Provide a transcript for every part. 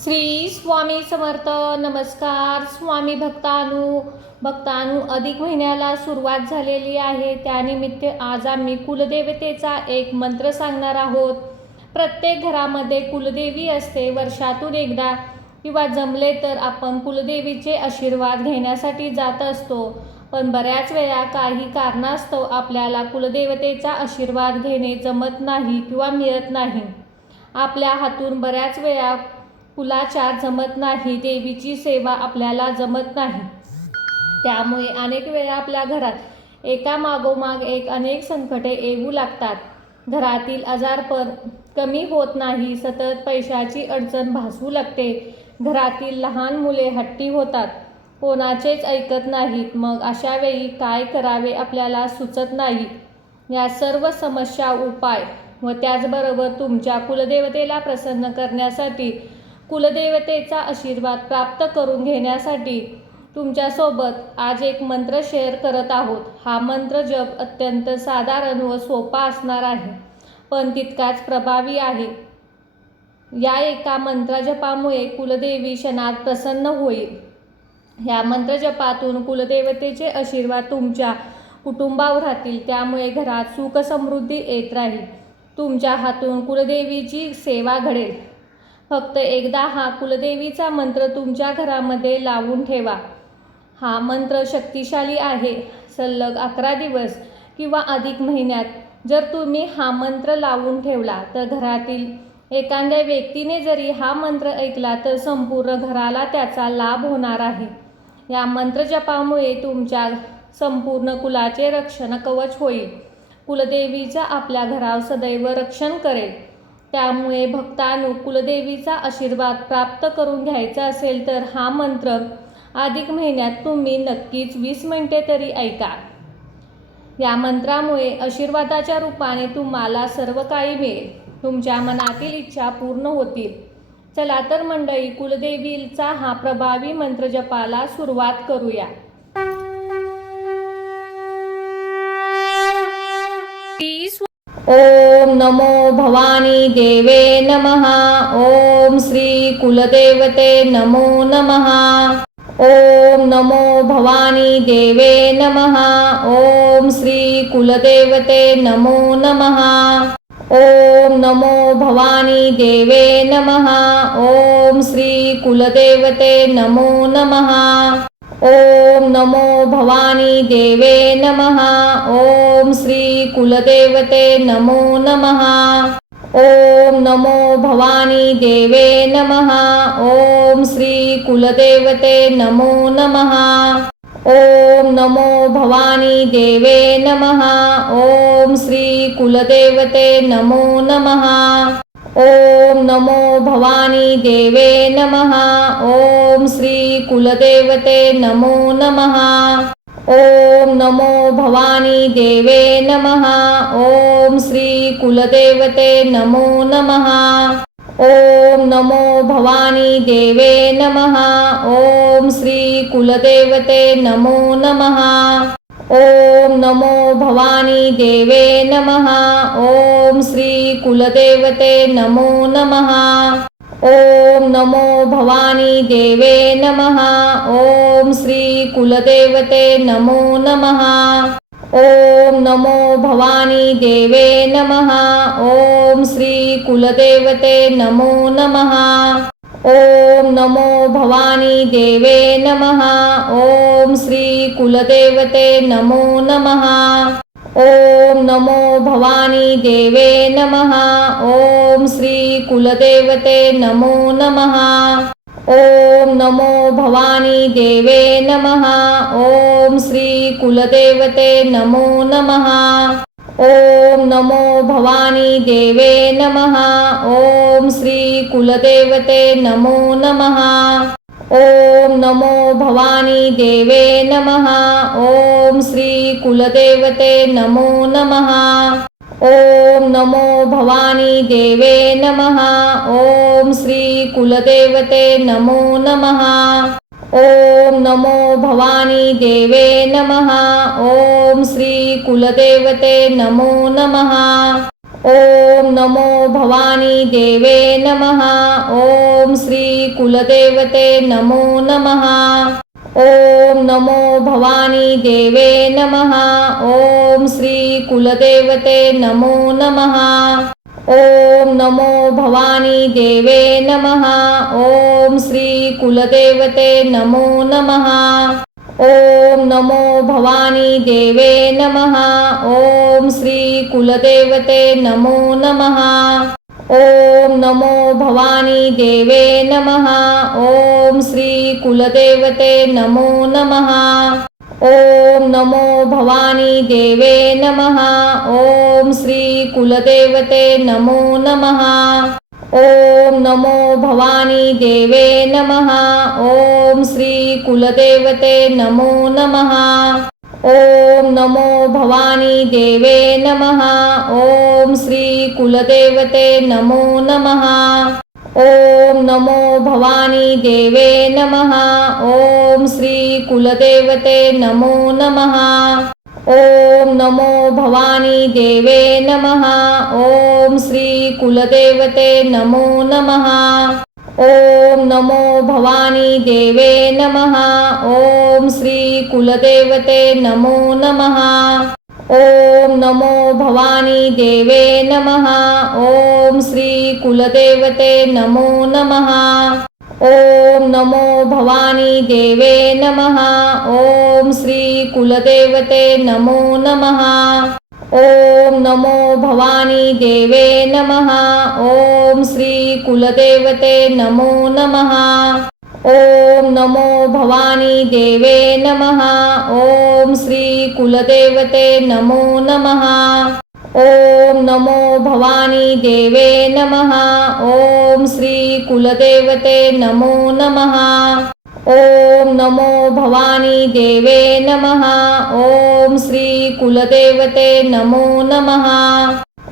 श्री स्वामी समर्थ. नमस्कार स्वामी भक्तानु अधिक महिन्याला सुरुवात झालेली आहे. त्यानिमित्त आज आम्ही कुलदेवतेचा एक मंत्र सांगणार आहोत. प्रत्येक घरामध्ये कुलदेवी असते. वर्षातून एकदा किंवा जमले तर आपण कुलदेवीचे आशीर्वाद घेण्यासाठी जात असतो. पण बऱ्याच वेळा काही कारणास्तव आपल्याला कुलदेवतेचा आशीर्वाद घेणे जमत नाही किंवा मिळत नाही. आपल्या हातून बऱ्याच वेळा कुलाचार जमत नाही, देवीची सेवा आपल्याला जमत नाही. त्यामुळे अनेक वेळा आपल्या घरात एकामागोमाग एक अनेक संकटे येऊ लागतात. घरातील आजारपण कमी होत नाही, सतत पैशाची अडचण भासू लागते. घरातील लहान मुले हट्टी होतात, कोणाचेच ऐकत नाहीत. मग अशा वेळी काय करावे आपल्याला सुचत नाही. या सर्व समस्या उपाय व त्याचबरोबर तुमच्या कुलदेवतेला प्रसन्न करण्यासाठी, कुलदेवतेचा आशीर्वाद प्राप्त करून घेण्यासाठी तुमच्यासोबत आज एक मंत्र शेअर करत आहोत. हा मंत्र जप अत्यंत साधारण व सोपा असणार आहे, पण तितकाच प्रभावी आहे. या एका मंत्रजपामुळे कुलदेवी क्षणात प्रसन्न होईल. या मंत्रजपातून कुलदेवतेचे आशीर्वाद तुमच्या कुटुंबावर राहतील. त्यामुळे घरात सुख समृद्धी येत राहील. तुमच्या हातून कुलदेवीची सेवा घडेल. फक्त एकदा हा कुलदेवीचा मंत्र तुमच्या घरामध्ये लावून ठेवा. हा मंत्र शक्तिशाली आहे. सलग 11 दिवस किंवा अधिक महिन्यात जर तुम्ही हा मंत्र लावून ठेवला तर घरातील एखाद्या व्यक्तीने जरी हा मंत्र ऐकला तर संपूर्ण घराला त्याचा लाभ होणार आहे. या मंत्रजपामुळे तुमच्या संपूर्ण कुलाचे रक्षण कवच होईल. कुलदेवीचा आपल्या घरावर सदैव रक्षण करेल. त्यामुळे भक्तांनो, कुलदेवीचा आशीर्वाद प्राप्त करून घ्यायचा असेल तर हा मंत्र अधिक महिन्यात तुम्ही नक्कीच 20 मिनिटे तरी ऐका. या मंत्रामुळे आशीर्वादाच्या रूपाने तुम्हाला सर्व काही मिळेल. तुमच्या मनातील इच्छा पूर्ण होतील. चला तर मंडळी, कुलदेवीचा हा प्रभावी मंत्र जपाला सुरुवात करूया. ओम नमो भवानी देवे नमः. ओम श्री कुलदेवते नमो नमः. ओम नमो भवानी देवे नमः. ओम श्री कुलदेवते नमो नमः. ओम नमो भवानी देवे नमः. ओम श्री कुलदेवते नमो नमः. ओम नमो भवानी देवे नमः. ओम श्री कुलदेवते नमो नमः. ओम नमो भवानी देवे नमः. ओम श्री कुलदेवते नमो नमः. ओम नमो भवानी देवे नमः. ओम श्री कुलदेवते नमो नमः. ओम नमो भवानी देवे नमः. ओम श्री कुलदेवते नमो नमः. ओम नमो भवानी देवे नमः. ओम श्री कुलदेवते नमो नमः. ओम नमो भवानी देवे नमः. ओम श्री कुलदेवते नमो नमः. ओम नमो भवानी देवे नमः. ओम श्री कुलदेवते नमो नमः. ओम नमो भवानी देवे नमः. ओम श्री कुलदेवते नमो नमः. ओम नमो भवानी देवे नमः. ओम श्री कुलदेवते नमो नमः. ओम नमो भवानी देवे नमः. ओम श्री कुलदेवते नमो नमः. ओम नमो भवानी देवे नमः. ओम श्री कुलदेवते नमो नमः. ओम नमो भवानी देवे नमः. ओम श्री कुलदेवते नमो नमः. ओम नमो भवानी देवे नमः. ओम श्री कुलदेवते नमो नमः. ओम नमो भवानी देवे नमः. ओम श्री कुलदेवते नमो नमः. ओम नमो भवानी देवे नमः. ओम श्री कुलदेवते नमो नमः. ओम नमो भवानी देवे नमः. ओम श्री कुलदेवते नमो नमः. ओम नमो भवानी देवे नमः। ओम श्री कुलदेवते नमो नमः। ओम नमो भवानी देवे नमः। ओम श्री कुलदेवते नमो नमः। ओम नमो भवानी देवे नमः। ओम श्री कुलदेवते नमो नमः। ओम नमो भवानी देवे नमः। ओम श्री कुलदेवते नमो नमः। ओम नमो भवानी देवे नमः। ओम श्री कुलदेवते नमो नमः। ओम नमो भवानी देवे नमः। ओम श्री कुलदेवते नमो नमः। ओम नमो भवानी देवे नमः। ओम श्री कुलदेवते नमो नमः। ओम नमो भवानी देवे नमः। ओम श्री कुलदेवते नमो नमः। ओम नमो भवानी देवे नमः। ओम श्री कुलदेवते नमो नमः। ओम नमो भवानी देवे नमः। ओम श्री कुलदेवते नमो नमः। ओम नमो भवानी देवे नमः। ओम श्री कुलदेवते नमो नमः। ओम नमो भवानी देवे नमः। ओम श्री कुलदेवते नमो नमः। ओम नमो भवानी देवे नमः। ओम श्री कुलदेवते नमो नमः। ओम नमो भवानी देवे नमः। ओम श्री कुलदेवते नमो नमः। ओम नमो भवानी देवे नमः। ओम श्री कुलदेवते नमो नमः। ओम नमो भवानी देवे नमः। ओम श्री कुलदेवते नमो नमः। ओम नमो भवानी देवे नमः। ओम श्री कुलदेवते नमो नमः।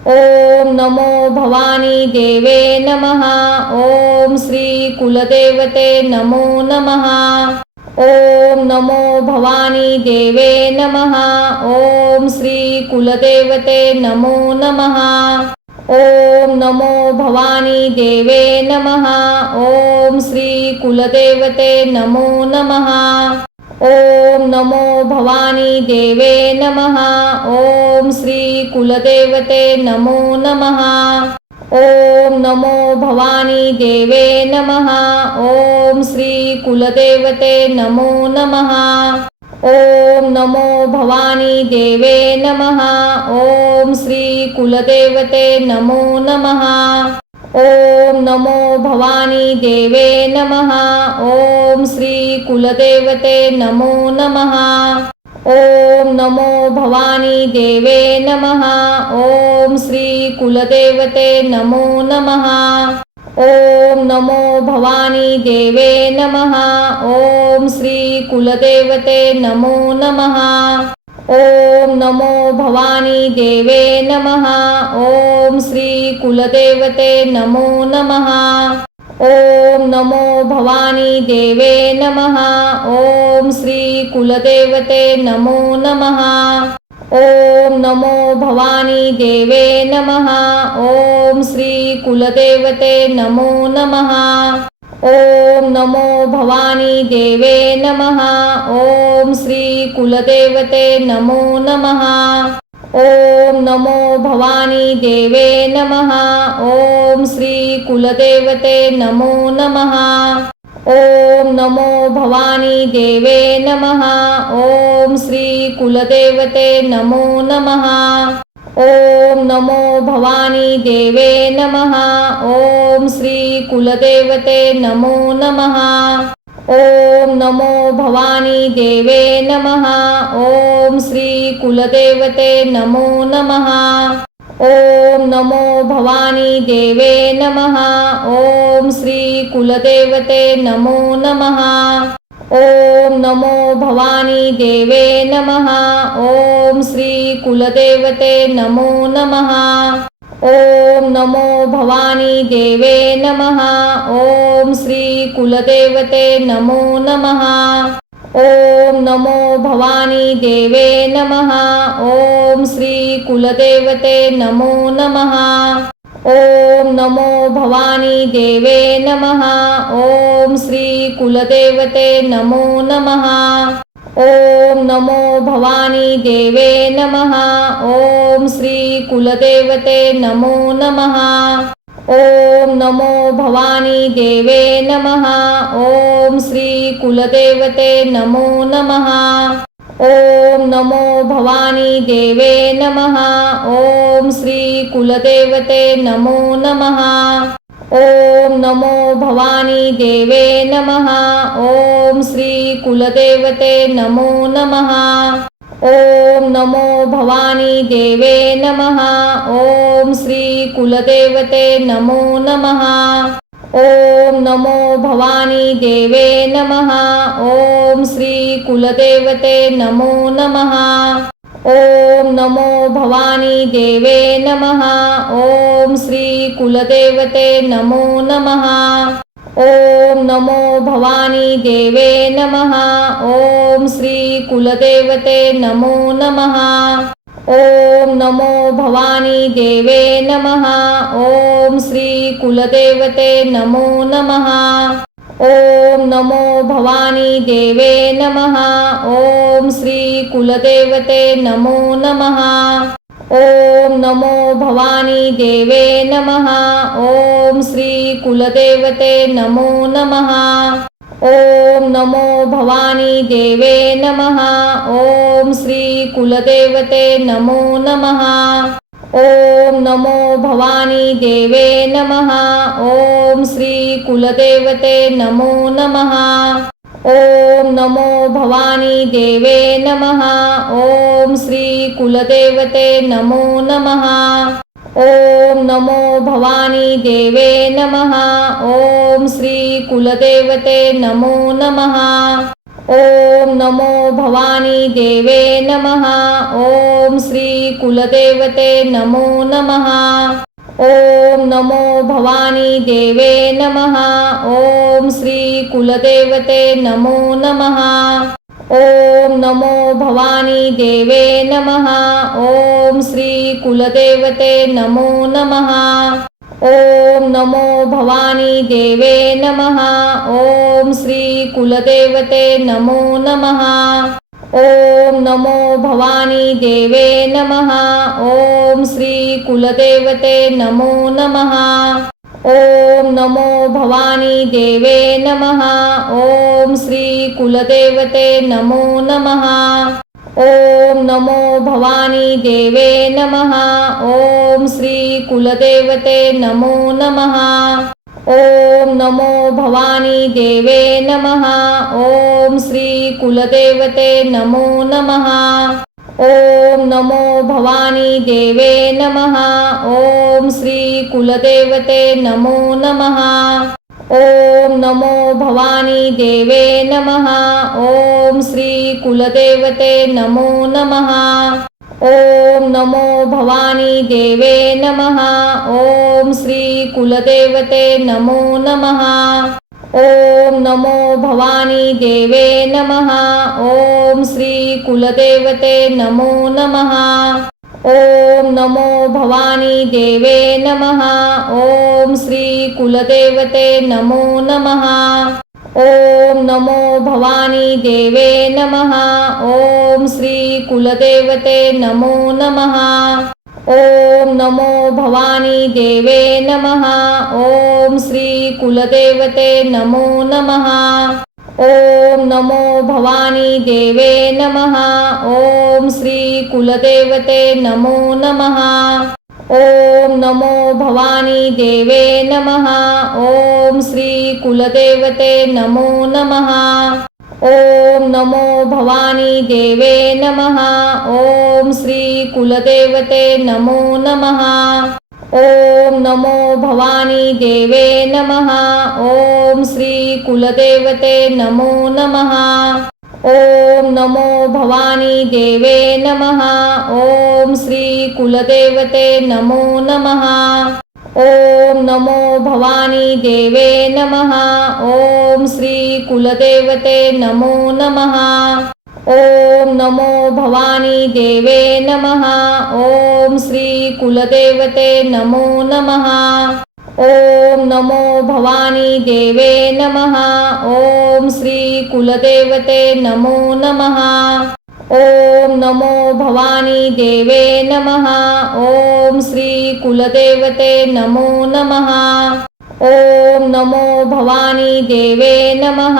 ओम नमो भवानी देवे नमः। ओम श्री कुलदेवते नमो नमः। ओम नमो भवानी देवे नमः। ओम श्री कुलदेवते नमो नमः। ओम नमो भवानी देवे नमः। ओम श्री कुलदेवते नमो नमः। ओम नमो भवानी देवे नमः। ओम श्री कुलदेवते नमो नमः। ओम नमो भवानी देवे नमः। ओम श्री कुलदेवते नमो नमः। ओम नमो भवानी देवे नमः। ओम श्री कुलदेवते नमो नमः। ओम नमो भवानी देवे नमः। ओम श्री कुलदेवते नमो नमः। ओम नमो भवानी देवे नमः। ओम श्री कुलदेवते नमो नमः। ओम नमो भवानी देवे नमः। ओम श्री कुलदेवते नमो नमः। ओम नमो भवानी देवे नमः। ओम श्री कुलदेवते नमो नमः। ओम नमो भवानी देवे नमः। ओम श्री कुलदेवते नमो नमः। ओम नमो भवानी देवे नमः। ओम श्री कुलदेवते नमो नमः। ओम नमो भवानी देवे नमः। ओम श्री कुलदेवते नमो नमः। ओम नमो भवानी देवे नमः। ओम श्री कुलदेवते नमो नमः। ओम नमो भवानी देवे नमः। ओम श्री कुलदेवते नमो नमः। ओम नमो भवानी देवे नमः। ओम श्री कुलदेवते नमो नमः। ओम नमो भवानी देवे नमः। ओम श्री कुलदेवते नमो नमः। ओम नमो भवानी देवे नमः। ओम श्री कुलदेवते नमो नमः। ओम नमो भवानी देवे नमः। ओम श्री कुलदेवते नमो नमः। ओम नमो भवानी देवे नमः। ओम श्री कुलदेवते नमो नमः। ओम नमो भवानी देवे नमः। ओम श्री कुलदेवते नमो नमः। ओम नमो भवानी देवे नमः। ओम श्री कुलदेवते नमो नमः। ओम नमो भवानी देवे नमः। ओम श्री कुलदेवते नमो नमः। ओम नमो भवानी देवे नमः। ओम श्री कुलदेवते नमो नमः। ओम नमो भवानी देवे नमः। ओम श्री कुलदेवते नमो नमः। ओम नमो भवानी देवे नमः। ओम श्री कुलदेवते नमो नमः। ओम नमो भवानी देवे नमः। ओम श्री कुलदेवते नमो नमः। ओम नमो भवानी देवे नमः। ओम श्री कुलदेवते नमो नमः। ओम नमो भवानी देवे नमः। ओम श्री कुलदेवते नमो नमः। ओम नमो भवानी देवे नमः। ओम श्री कुलदेवते नमो नमः। ओम नमो भवानी देवे नमः। ओम श्री कुलदेवते नमो नमः। ओम नमो भवानी देवे नमः। ओम श्री कुलदेवते नमो नमः। ओम नमो भवानी देवे नमः। ओम श्री कुलदेवते नमो नमः। ओम नमो भवानी देवे नमः। ओम श्री कुलदेवते नमो नमः। ओम नमो भवानी देवे नमः। ओम श्री कुलदेवते नमो नमः। ओम नमो भवानी देवे नमः। ओम श्री कुलदेवते नमो नमः। ओम नमो भवानी देवे नमः। ओम श्री कुलदेवते नमो नमः। ओम नमो भवानी देवे नमः। ओम श्री कुलदेवते नमो नमः। ओम नमो भवानी देवे नमः। ओम श्री कुलदेवते नमो नमः। ओम नमो भवानी देवे नमः। ओम श्री कुलदेवते नमो नमः। ओम नमो भवानी देवे नमः। ओम श्री कुलदेवते नमो नमः। ओम नमो भवानी देवे नमः। ओम श्री कुलदेवते नमो नमः। ओम नमो भवानी देवे नमः। ओम श्री कुलदेवते नमो नमः। ओम नमो भवानी देवे नमः। ओम श्री कुलदेवते नमो नमः। ओम नमो भवानी देवे नमः। ओम श्री कुलदेवते नमो नमः। ओम नमो भवानी देवे नमः। ओम श्री कुलदेवते नमो नमः। ओम नमो भवानी देवे नमः। ओम श्री कुलदेवते नमो नमः। ओम नमो भवानी देवे नमः। ओम श्री कुलदेवते नमो नमः। ओम नमो भवानी देवे नमः। ओम श्री कुलदेवते नमो नमः। ओम नमो भवानी देवे नमः। ओम श्री कुलदेवते नमो नमः। ओम नमो भवानी देवे नमः। ओम श्री कुलदेवते नमो नमः। ओम नमो भवानी देवे नमः। ओम श्री कुलदेवते नमो नमः। ओम नमो भवानी देवे नमः। ओम श्री कुलदेवते नमो नमः। ओम नमो भवानी देवे नमः। ओम श्री कुलदेवते नमो नमः। ओम नमो भवानी देवे नमः। ओम श्री कुलदेवते नमो नमः। ओम नमो भवानी देवे नमः। ओम श्री कुलदेवते नमो नमः। ओम नमो भवानी देवे नमः। ओम श्री कुलदेवते नमो नमः। ओम नमो भवानी देवे नमः। ओम श्री कुलदेवते नमो नमः। ओम नमो भवानी देवे नमः। ओम श्री कुलदेवते नमो नमः। ओम नमो भवानी देवे नमः। ओम श्री कुलदेवते नमो नमः। ओम नमो भवानी देवे नमः। ओम श्री कुलदेवते नमो नमः। ओम नमो भवानी देवे नमः।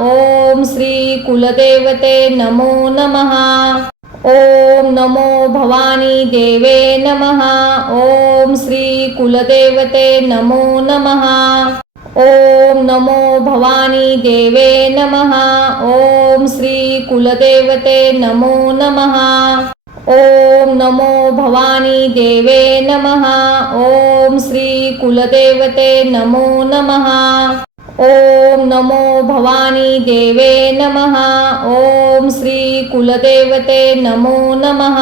ओम श्री कुलदेवते नमो नमः। ओम नमो भवानी देवे नमः। ओम श्री कुलदेवते नमो नमः। ओम नमो भवानी देवे नमः। ओम श्री कुलदेवते नमो नमः। ओम नमो भवानी देवे नमः। ओम श्री कुलदेवते नमो नमः। ओम नमो भवानी देवे नमः। ओम श्री कुलदेवते नमो नमः।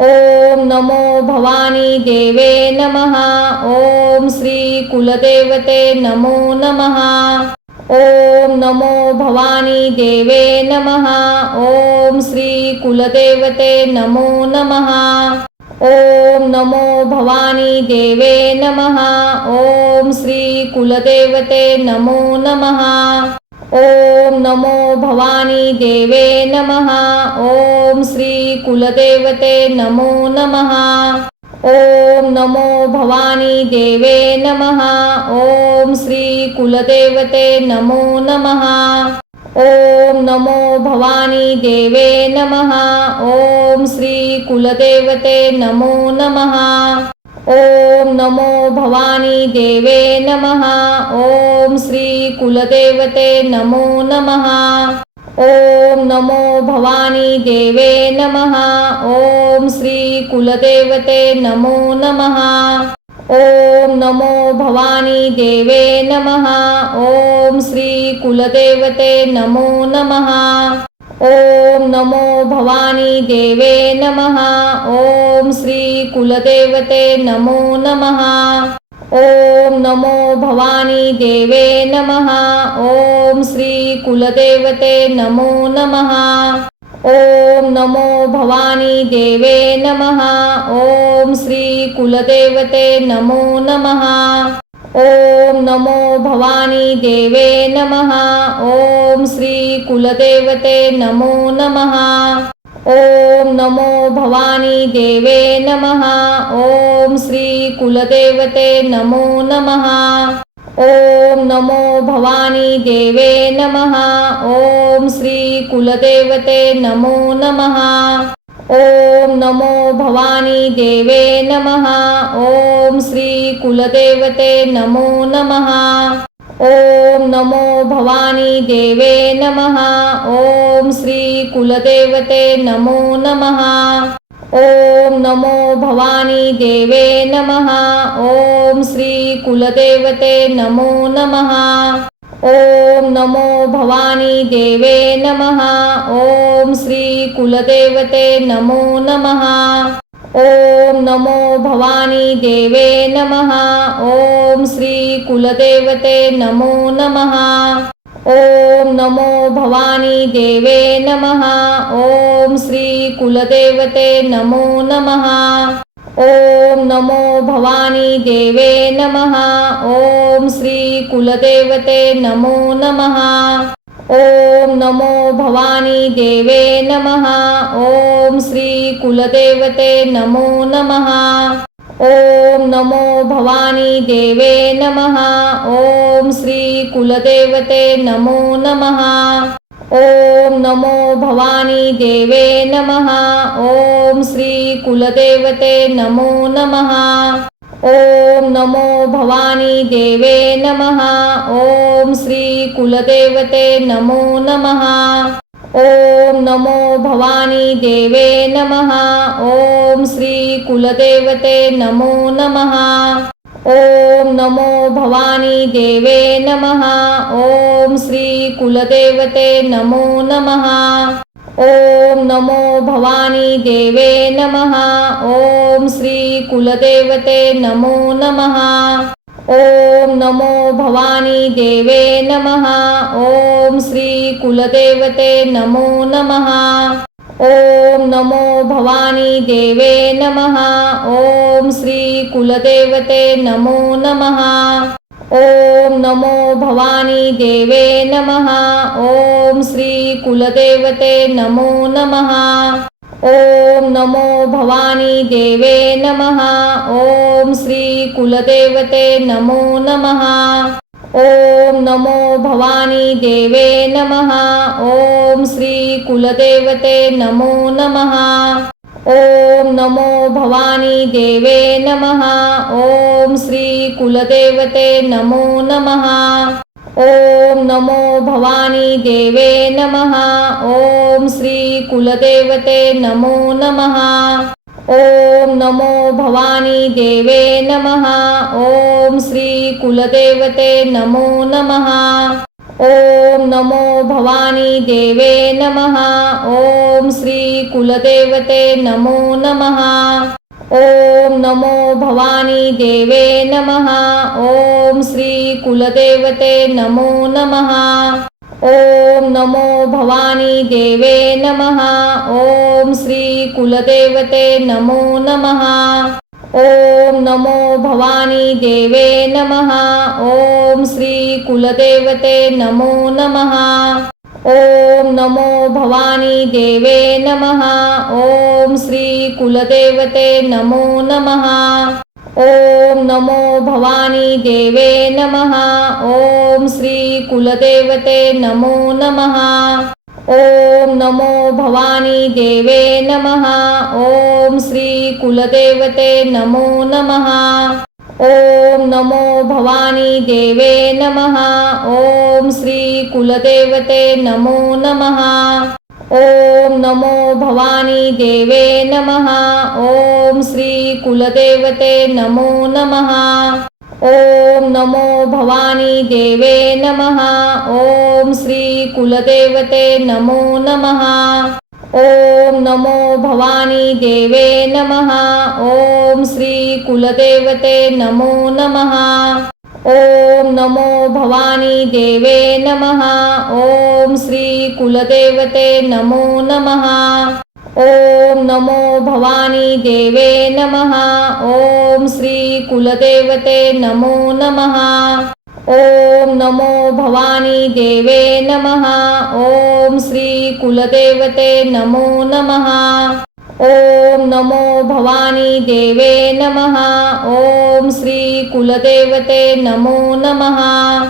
ओम नमो भवानी देवे नमः। ओम श्री कुलदेवते नमो नमः। ओम नमो भवानी देवे नमः। ओम श्री कुलदेवते नमो नमः। ओम नमो भवानी देवे नमः। ओम श्री कुलदेवते नमो नमः। ओम नमो भवानी देवे नमः। ओम श्री कुलदेवते नमो नमः। ओम नमो भवानी देवे नमः। ओम श्री कुलदेवते नमो नमः। ओम नमो भवानी देवे नमः। ओम श्री कुलदेवते नमो नमः। ओम नमो भवानी देवे नमः। ओम श्री कुलदेवते नमो नमः। ओम नमो भवानी देवे नमः। ओम श्री कुलदेवते नमो नमः। ओम नमो भवानी देवे नमः। ओम श्री कुलदेवते नमो नमः। ओम नमो भवानी देवे नमः। ओम श्री कुलदेवते नमो नमः। ओम नमो भवानी देवे नमः। ओम श्री कुलदेवते नमो नमः। ओम नमो भवानी देवे नमः। ओम श्री कुलदेवते नमो नमः। ओम नमो भवानी देवे नमः। ओम श्री कुलदेवते नमो नमः। ओम नमो भवानी देवे नमः। ओम श्री कुलदेवते नमो नमः। ओम नमो भवानी देवे नमः। ओम श्री कुलदेवते नमो नमः। ओम नमो भवानी देवे नमः। ओम श्री कुलदेवते नमो नमः। ओम नमो भवानी देवे नमः। ओम श्री कुलदेवते नमो नमः। ओम नमो भवानी देवे नमः। ओम श्री कुलदेवते नमो नमः। ओम नमो भवानी देवे नमः। ओम श्री कुलदेवते नमो नमः। ओम नमो भवानी देवे नमः। ओम श्री कुलदेवते नमो नमः। ओम नमो भवानी देवे नमः। ओम श्री कुलदेवते नमो नमः। ओम नमो भवानी देवे नमः। ओम श्री कुलदेवते नमो नमः। ओम नमो भवानी देवे नमः। ओम श्री कुलदेवते नमो नमः। ओम नमो भवानी देवे नमः। ओम श्री कुलदेवते नमो नमः। ओम नमो भवानी देवे नमः। ओम श्री कुलदेवते नमो नमः। ओम नमो भवानी देवे नमः। ओम श्री कुलदेवते नमो नमः। ओम नमो भवानी देवे नमः। ओम श्री कुलदेवते नमो नमः। ओम नमो भवानी देवे नमः। ओम श्री कुलदेवते नमो नमः। ओम नमो भवानी देवे नमः। ओम श्री कुलदेवते नमो नमः। ओम नमो भवानी देवे नमः। ओम श्री कुलदेवते नमो नमः। ओम नमो भवानी देवे नमः। ओम श्री कुलदेवते नमो नमः। ओम नमो भवानी देवे नमः। ओम श्री कुलदेवते नमो नमः। ओम नमो भवानी देवे नमः। ओम श्री कुलदेवते नमो नमः। ओम नमो भवानी देवे नमः। ओम श्री कुलदेवते नमो नमः। ओम नमो भवानी देवे नमः। ओम श्री कुलदेवते नमो नमः। ओम नमो भवानी देवे नमः। ओम श्री कुलदेवते नमो नमः। ओम नमो भवानी देवे नमः। ओम श्री कुलदेवते नमो नमः। ओम नमो भवानी देवे नमः। ओम श्री कुलदेवते नमो नमः। ओम नमो भवानी देवे नमः। ओम श्री कुलदेवते नमो नमः। ओम नमो भवानी देवे नमः। ओम श्री कुलदेवते नमो नमः। ओम नमो भवानी देवे नमः। ओम श्री कुलदेवते नमो नमः। ओम नमो भवानी देवे नमः। ओम श्री कुलदेवते नमो नमः। ओम नमो भवानी देवे नमः। ओम श्री कुलदेवते नमो नमः। ओम नमो भवानी देवे नमः। ओम श्री कुलदेवते नमो नमः। ओम नमो भवानी देवे नमः। ओम श्री कुलदेवते नमो नमः। ओम नमो भवानी देवे नमः। ओम श्री कुलदेवते नमो नमः। ओम नमो भवानी देवे नमः। ओम श्री कुलदेवते नमो नमः। ओम नमो भवानी देवे नमः। ओम श्री कुलदेवते नमो नमः। ओम नमो भवानी देवे नमः। ओम श्री कुलदेवते नमो नमः। ओम नमो भवानी देवे नमः। ओम श्री कुलदेवते नमो नमः। ओम नमो भवानी देवे नमः। ओम श्री कुलदेवते नमो नमः। ओम नमो भवानी देवे नमः। ओम श्री कुलदेवते नमो नमः।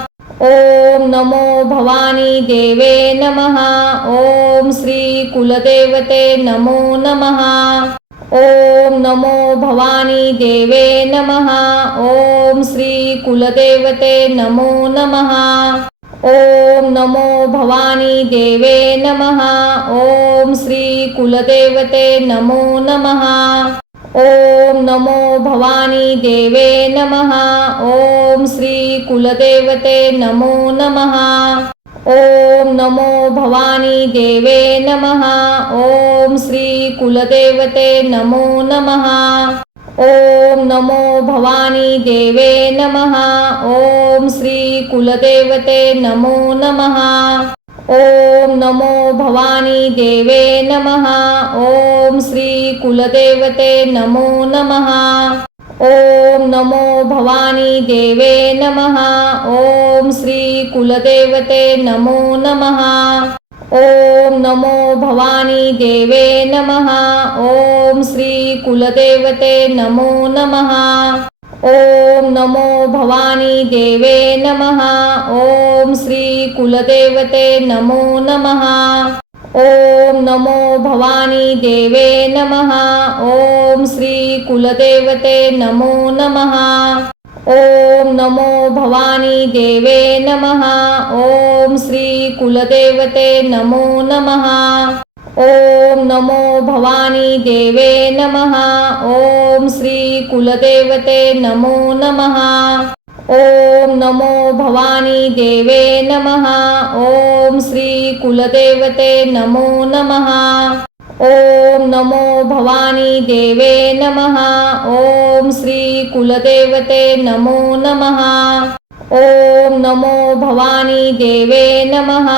ओम नमो भवानी देवे नमः। ओम श्री कुलदेवते नमो नमः। ओम नमो भवानी देवे नमः। ओम श्री कुलदेवते नमो नमः। ओम नमो भवानी देवे नमः। ओम श्री कुलदेवते नमो नमः। ओम नमो भवानी देवे नमः। ओम श्री कुलदेवते नमो नमः। ओम नमो भवानी देवे नमः। ओम श्री कुलदेवते नमो नमः। ओम नमो भवानी देवे नमः। ओम श्री कुलदेवते नमो नमः। ओम नमो भवानी देवे नमः। ओम श्री कुलदेवते नमो नमः। ओम नमो भवानी देवे नमः। ओम श्री कुलदेवते नमो नमः। ओम नमो भवानी देवे नमः। ओम श्री कुलदेवते नमो नमः। ओम नमो भवानी देवे नमः। ओम श्री कुलदेवते नमो नमः। ओम नमो भवानी देवे नमः। ओम श्री कुलदेवते नमो नमः। ओम नमो भवानी देवे नमः। ओम श्री कुलदेवते नमो नमः। ओम नमो भवानी देवे नमः। ओम श्री कुलदेवते नमो नमः। ओम नमो भवानी देवे नमः। ओम श्री कुलदेवते नमो नमः। ओम नमो भवानी देवे नमः। ओम श्री कुलदेवते नमो नमः। ओम नमो भवानी देवे नमः।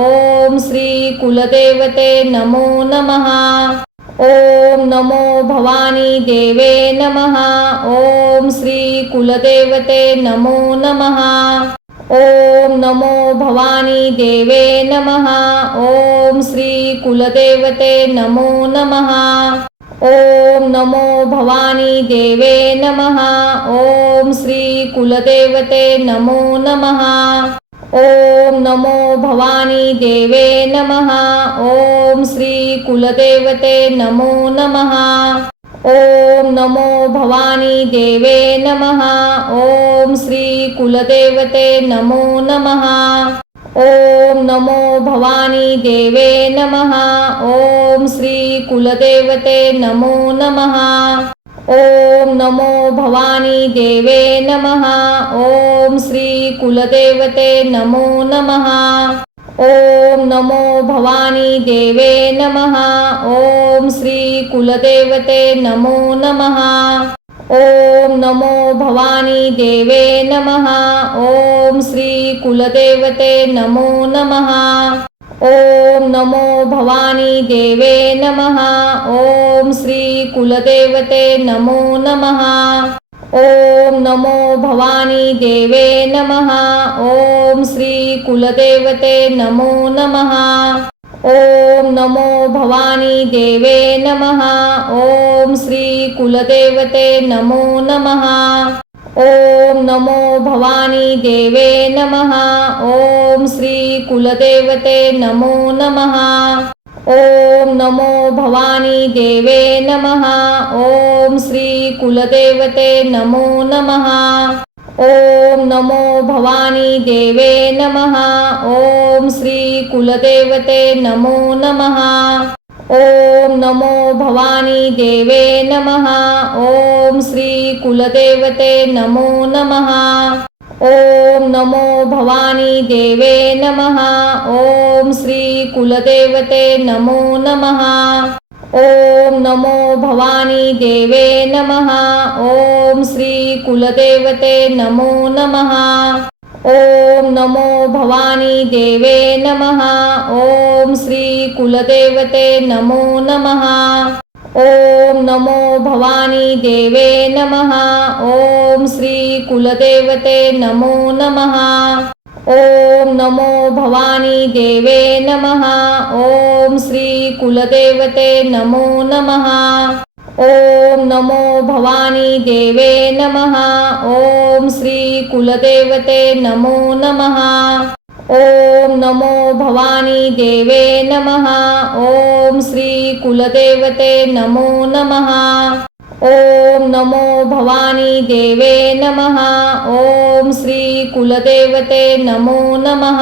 ओम श्री कुलदेवते नमो नमः। ओम नमो भवानी देवे नमः। ओम श्री कुलदेवते नमो नमः। ओम नमो भवानी देवे नमः। ओम श्री कुलदेवते नमो नमः। ओम नमो भवानी देवे नमः। ओम श्री कुलदेवते नमो नमः। ओम नमो भवानी देवे नमः। ओम श्री कुलदेवते नमो नमः। ओम नमो भवानी देवे नमः। ओम श्री कुलदेवते नमो नमः। ओम नमो भवानी देवे नमः। ओम श्री कुलदेवते नमो नमः। ओम नमो भवानी देवे नमः। ओम श्री कुलदेवते नमो नमः। ओम नमो भवानी देवे नमः। ओम श्री कुलदेवते नमो नमः। ओम नमो भवानी देवे नमः। ओम श्री कुलदेवते नमो नमः। ओम नमो भवानी देवे नमः। ओम श्री कुलदेवते नमो नमः। ओम नमो भवानी देवे नमः। ओम श्री कुलदेवते नमो नमः। ओम नमो भवानी देवे नमः। ओम श्री कुलदेवते नमो नमः। ओम नमो भवानी देवे नमः। ओम श्री कुलदेवते नमो नमः। ओम नमो भवानी देवे नमः। ओम श्री कुलदेवते नमो नमः। ओम नमो भवानी देवे नमः। ओम श्री कुलदेवते नमो नमः। ओम नमो भवानी देवे नमः। ओम श्री कुलदेवते नमो नमः। ओम नमो भवानी देवे नमः। ओम श्री कुलदेवते नमो नमः। ओम नमो भवानी देवे नमः। ओम श्री कुलदेवते नमो नमः। ओम नमो भवानी देवे नमः। ओम श्री कुलदेवते नमो नमः। ओम नमो भवानी देवे नमः। ओम श्री कुलदेवते नमो नमः। ओम नमो भवानी देवे नमः। ओम श्री कुलदेवते नमो नमः। ओम नमो भवानी देवे नमः। ओम श्री कुलदेवते नमो नमः। ओम नमो भवानी देवे नमः। ओम श्री कुलदेवते नमो नमः। ओम नमो भवानी देवे नमः। ओम श्री कुलदेवते नमो नमः।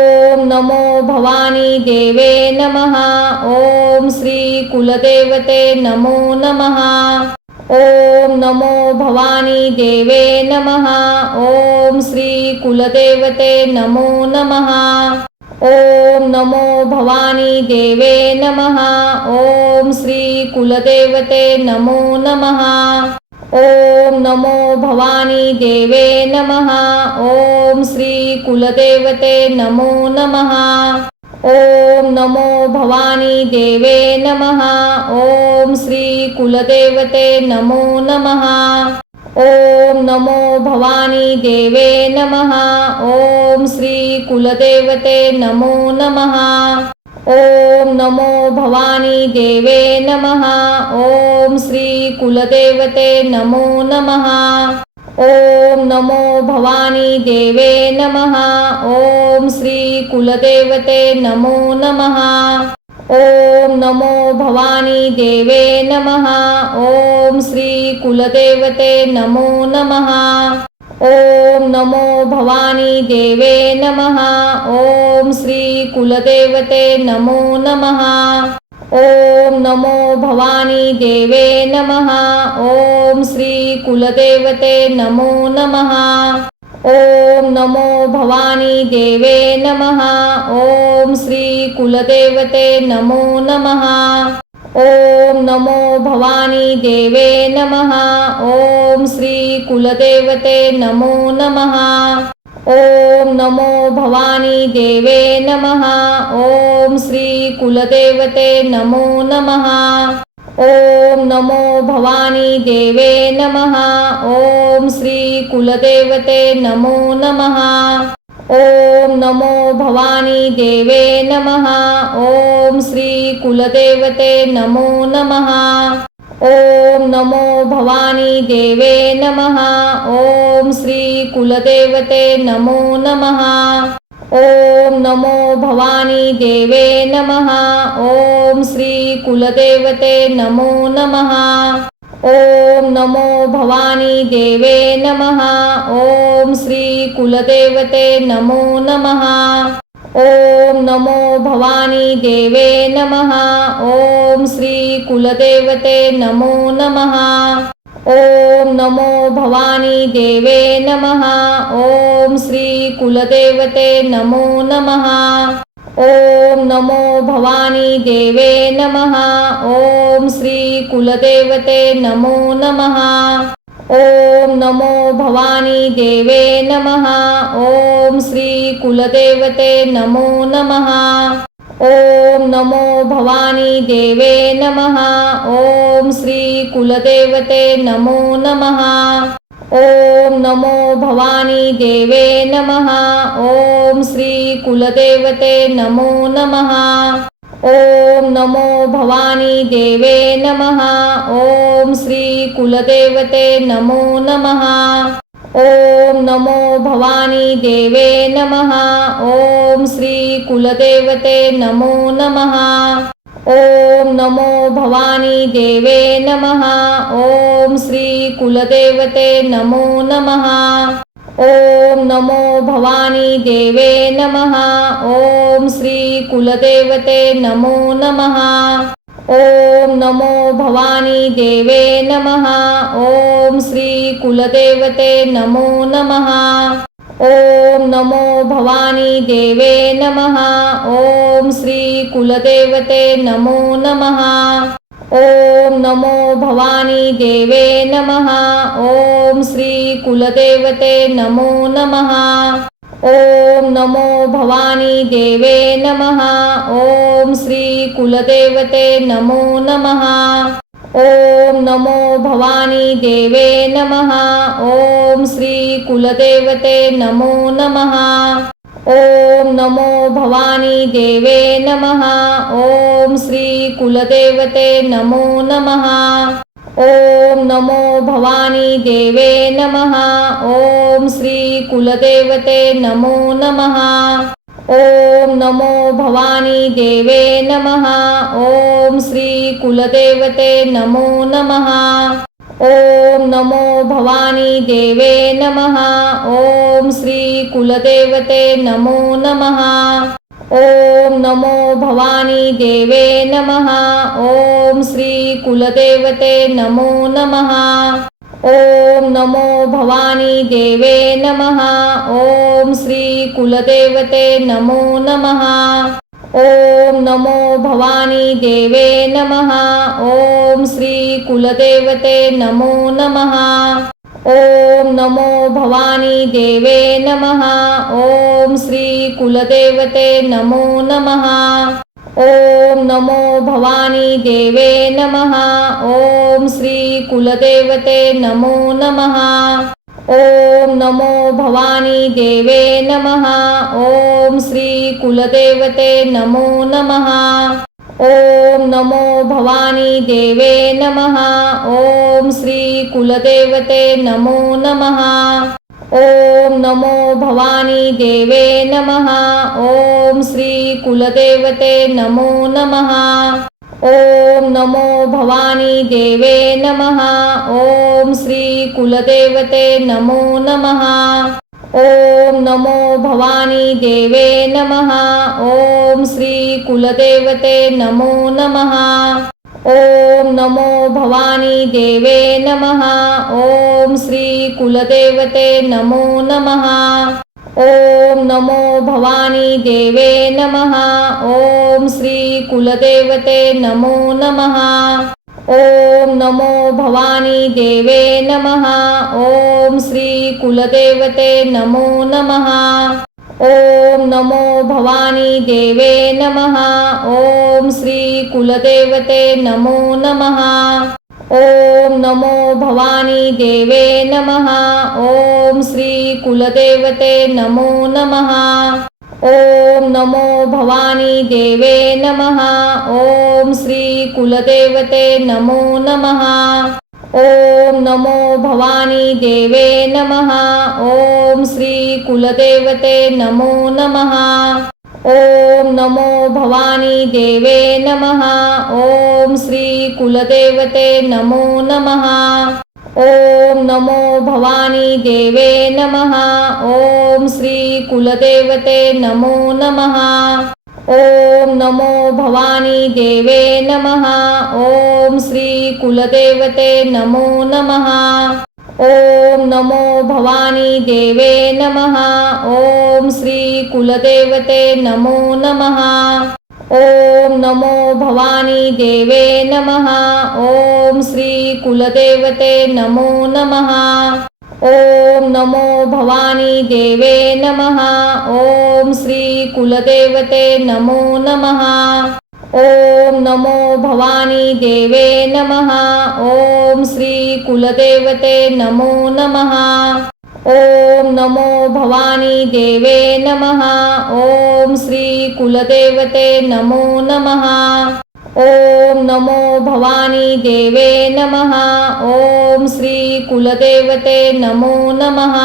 ओम नमो भवानी देवे नमः। ओम श्री कुलदेवते नमो नमः। ओम नमो भवानी देवे नमः। ओम श्री कुलदेवते नमो नमः। ओम नमो भवानी देवे नमः। ओम श्री कुलदेवते नमो नमः। ओम नमो भवानी देवे नमः। ओम श्री कुलदेवते नमो नमः। ओम नमो भवानी देवे नमः। ओम श्री कुलदेवते नमो नमः। ओम नमो भवानी देवे नमः। ओम श्री कुलदेवते नमो नमः। ओम नमो भवानी देवे नमः। ओम श्री कुलदेवते नमो नमः। ओम नमो भवानी देवे नमः। ओम श्री कुलदेवते नमो नमः। ओम नमो भवानी देवे नमः। ओम श्री कुलदेवते नमो नमः। ओम नमो भवानी देवे नमः। ओम श्री कुलदेवते नमो नमः। ओम नमो भवानी देवे नमः। ओम श्री कुलदेवते नमो नमः। ओम नमो भवानी देवे नमः। ओम श्री कुलदेवते नमो नमः। ओम नमो भवानी देवे नमः। ओम श्री कुलदेवते नमो नमः। ओम नमो भवानी देवे नमः। ओम श्री कुलदेवते नमो नमः। ओम नमो भवानी देवे नमः। ओम श्री कुलदेवते नमो नमः। ओम नमो भवानी देवे नमः। ओम श्री कुलदेवते नमो नमः। ओम नमो भवानी देवे नमः। ओम श्री कुलदेवते नमो नमः। ओम नमो भवानी देवे नमः। ओम श्री कुलदेवते नमो नमः। ओम नमो भवानी देवे नमः। ओम श्री कुलदेवते नमो नमः। ओम नमो भवानी देवे नमः। ओम श्री कुलदेवते नमो नमः। ओम नमो भवानी देवे नमः। ओम श्री कुलदेवते नमो नमः। ओम नमो भवानी देवे नमः। ओम श्री कुलदेवते नमो नमः। ओम नमो भवानी देवे नमः। ओम श्री कुलदेवते नमो नमः। ओम नमो भवानी देवे नमः। ओम श्री कुलदेवते नमो नमः। ओम नमो भवानी देवे नमः। ओम श्री कुलदेवते नमो नमः। ओम नमो भवानी देवे नमः। ओम श्री कुलदेवते नमो नमः। ओम नमो भवानी देवे नमः। ओम श्री कुलदेवते नमो नमः। ओम नमो भवानी देवे नमः। ओम श्री कुलदेवते नमो नमः। ओम नमो भवानी देवे नमः। ओम श्री कुलदेवते नमो नमः। ओम नमो भवानी देवे नमः। ओम श्री कुलदेवते नमो नमः। ओम नमो भवानी देवे नमः। ओम श्री कुलदेवते नमो नमः। ओम नमो भवानी देवे नमः। ओम श्री कुलदेवते नमो नमः। ओम नमो भवानी देवे नमः। ओम श्री कुलदेवते नमो नमः। ओम नमो भवानी देवे नमः। ओम श्री कुलदेवते नमो नमः। ओम नमो भवानी देवे नमः। ओम श्री कुलदेवते नमो नमः। ओम नमो भवानी देवे नमः। ओम श्री कुलदेवते नमो नमः। ओम नमो भवानी देवे नमः। ओम श्री कुलदेवते नमो नमः। ओम नमो भवानी देवे नमः। ओम श्री कुलदेवते नमो नमः। ओम नमो भवानी देवे नमः। ओम श्री कुलदेवते नमो नमः। ओम नमो भवानी देवे नमः। ओम श्री कुलदेवते नमो नमः। ओम नमो भवानी देवे नमः। ओम श्री कुलदेवते नमो नमः। ओम नमो भवानी देवे नमः। ओम श्री कुलदेवते नमो नमः। ओम नमो भवानी देवे नमः। ओम श्री कुलदेवते नमो नमः। ओम नमो भवानी देवे नमः। ओम श्री कुलदेवते नमो नमः। ओम नमो भवानी देवे नमः। ओम श्री कुलदेवते नमो नमः। ओम नमो भवानी देवे नमः। ओम श्री कुलदेवते नमो नमः। ओम नमो भवानी देवे नमः। ओम श्री कुलदेवते नमो नमः। ओम नमो भवानी देवे नमः। ओम श्री कुलदेवते नमो नमः। ओम नमो भवानी देवे नमः। ओम श्री कुलदेवते नमो नमः। ओम नमो भवानी देवे नमः। ओम श्री कुलदेवते नमो नमः। ओम नमो भवानी देवे नमः। ओम श्री कुलदेवते नमो नमः। ओम नमो भवानी देवे नमः। ओम श्री कुलदेवते नमो नमः। ओम नमो भवानी देवे नमः। ओम श्री कुलदेवते नमो नमः। ओम नमो भवानी देवे नमः। ओम श्री कुलदेवते नमो नमः। ओम नमो भवानी देवे नमः। ओम श्री कुलदेवते नमो नमः। ओम नमो भवानी देवे नमः। ओम श्री कुलदेवते नमो नमः। ओम नमो भवानी देवे नमः। ओम श्री कुलदेवते नमो नमः। ओम नमो भवानी देवे नमः। ओम श्री कुलदेवते नमो नमः। ओम नमो भवानी देवे नमः। ओम श्री कुलदेवते नमो नमः। ओम नमो भवानी देवे नमः। ओम श्री कुलदेवते नमो नमः। ओम नमो भवानी देवे नमः। ओम श्री कुलदेवते नमो नमः। ओम नमो भवानी देवे नमः। ओम श्री कुलदेवते नमो नमः। ओम नमो भवानी देवे नमः। ओम श्री कुलदेवते नमो नमः। ओम नमो भवानी देवे नमः। ओम श्री कुलदेवते नमो नमः।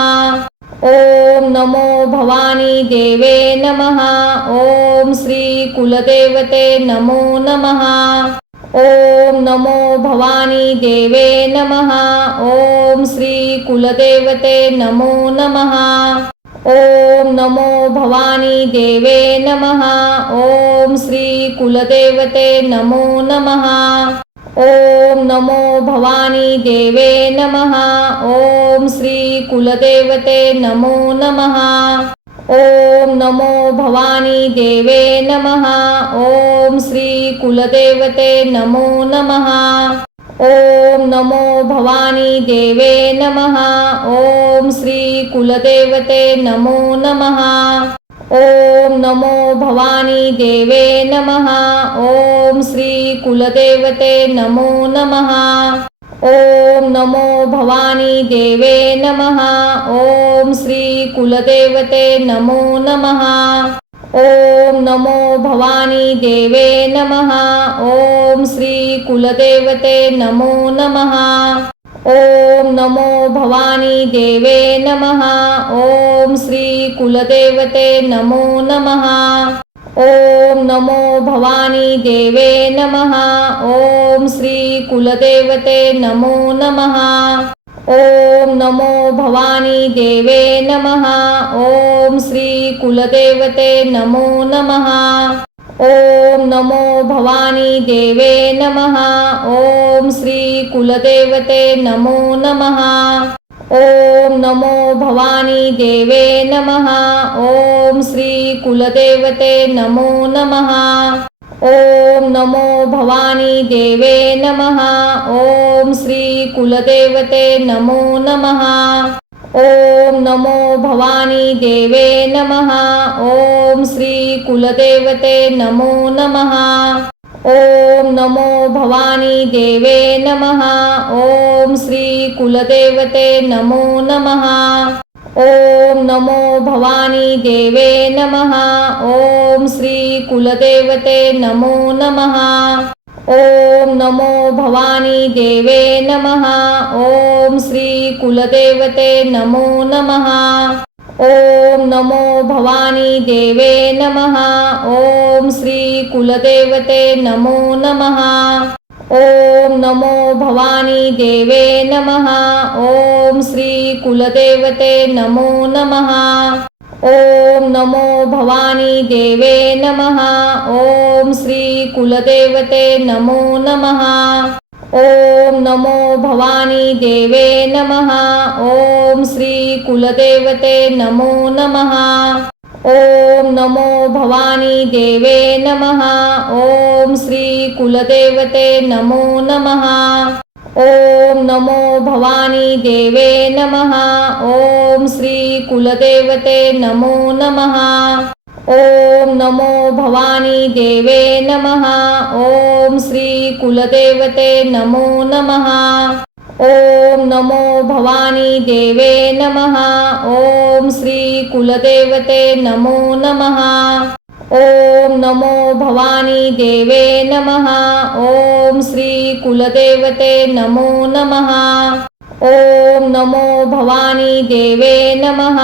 ओम नमो भवानी देवे नमः। ओम श्री कुलदेवते नमो नमः। ओम नमो भवानी देवे नमः। ओम श्री कुलदेवते नमो नमः। ओम नमो भवानी देवे नमः। ओम श्री कुलदेवते नमो नमः। ओम नमो भवानी देवे नमः। ओम श्री कुलदेवते नमो नमः। ओम नमो भवानी देवे नमः। ओम श्री कुलदेवते नमो नमः। ओम नमो भवानी देवे नमः। ओम श्री कुलदेवते नमो नमः। ओम नमो भवानी देवे नमः। ओम श्री कुलदेवते नमो नमः। ओम नमो भवानी देवे नमः। ओम श्री कुलदेवते नमो नमः। ओम नमो भवानी देवे नमः। ओम श्री कुलदेवते नमो नमः। ओम नमो भवानी देवे नमः। ओम श्री कुलदेवते नमो नमः। ओम नमो भवानी देवे नमः। ओम श्री कुलदेवते नमो नमः। ओम नमो भवानी देवे नमः। ओम श्री कुलदेवते नमो नमः। ओम नमो भवानी देवे नमः। ओम श्री कुलदेवते नमो नमः। ओम नमो भवानी देवे नमः। ओम श्री कुलदेवते नमो नमः। ओम नमो भवानी देवे नमः। ओम श्री कुलदेवते नमो नमः। ओम नमो भवानी देवे नमः। ओम श्री कुलदेवते नमो नमः। ओम नमो भवानी देवे नमः। ओम श्री कुलदेवते नमो नमः। ओम नमो भवानी देवे नमः। ओम श्री कुलदेवते नमो नमः। ओम नमो भवानी देवे नमः। ओम श्री कुलदेवते नमो नमः। ओम नमो भवानी देवे नमः। ओम श्री कुलदेवते नमो नमः। ओम नमो भवानी देवे नमः। ओम श्री कुलदेवते नमो नमः। ओम नमो भवानी देवे नमः। ओम श्री कुलदेवते नमो नमः। ओम नमो भवानी देवे नमः। ओम श्री कुलदेवते नमो नमः। ओम नमो भवानी देवे नमः। ओम श्री कुलदेवते नमो नमः। ओम नमो भवानी देवे नमः। ओम श्री कुलदेवते नमो नमः। ओम नमो भवानी देवे नमः। ओम श्री कुलदेवते नमो नमः। ओम नमो भवानी देवे नमः। ओम श्री कुलदेवते नमो नमः। ओम नमो भवानी देवे नमः। ओम श्री कुलदेवते नमो नमः। ओम नमो भवानी देवे नमः।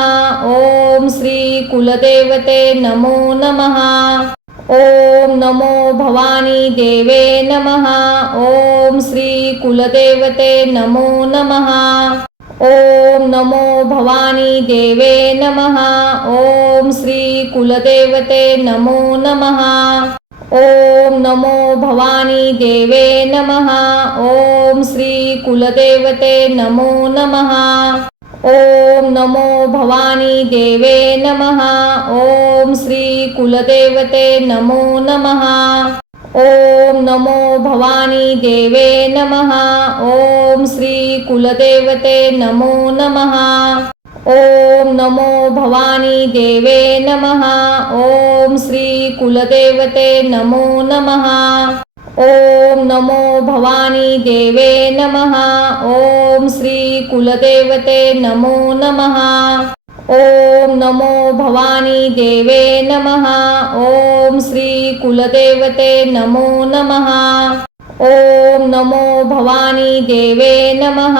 ओम श्री कुलदेवते नमो नमः। ओम नमो भवानी देवे नमः। ओम श्री कुलदेवते नमो नमः। ओम नमो भवानी देवे नमः। ओम श्री कुलदेवते नमो नमः। ओम नमो भवानी देवे नमः। ओम श्री कुलदेवते नमो नमः। ओम नमो भवानी देवे नमः। ओम श्री कुलदेवते नमो नमः। ओम नमो भवानी देवे नमः। ओम श्री कुलदेवते नमो नमः। ओम नमो भवानी देवे नमः। ओम श्री कुलदेवते नमो नमः। ओम नमो भवानी देवे नमः। ओम श्री कुलदेवते नमो नमः। ओम नमो भवानी देवे नमः। ओम श्री कुलदेवते नमो नमः। ओम नमो भवानी देवे नमः।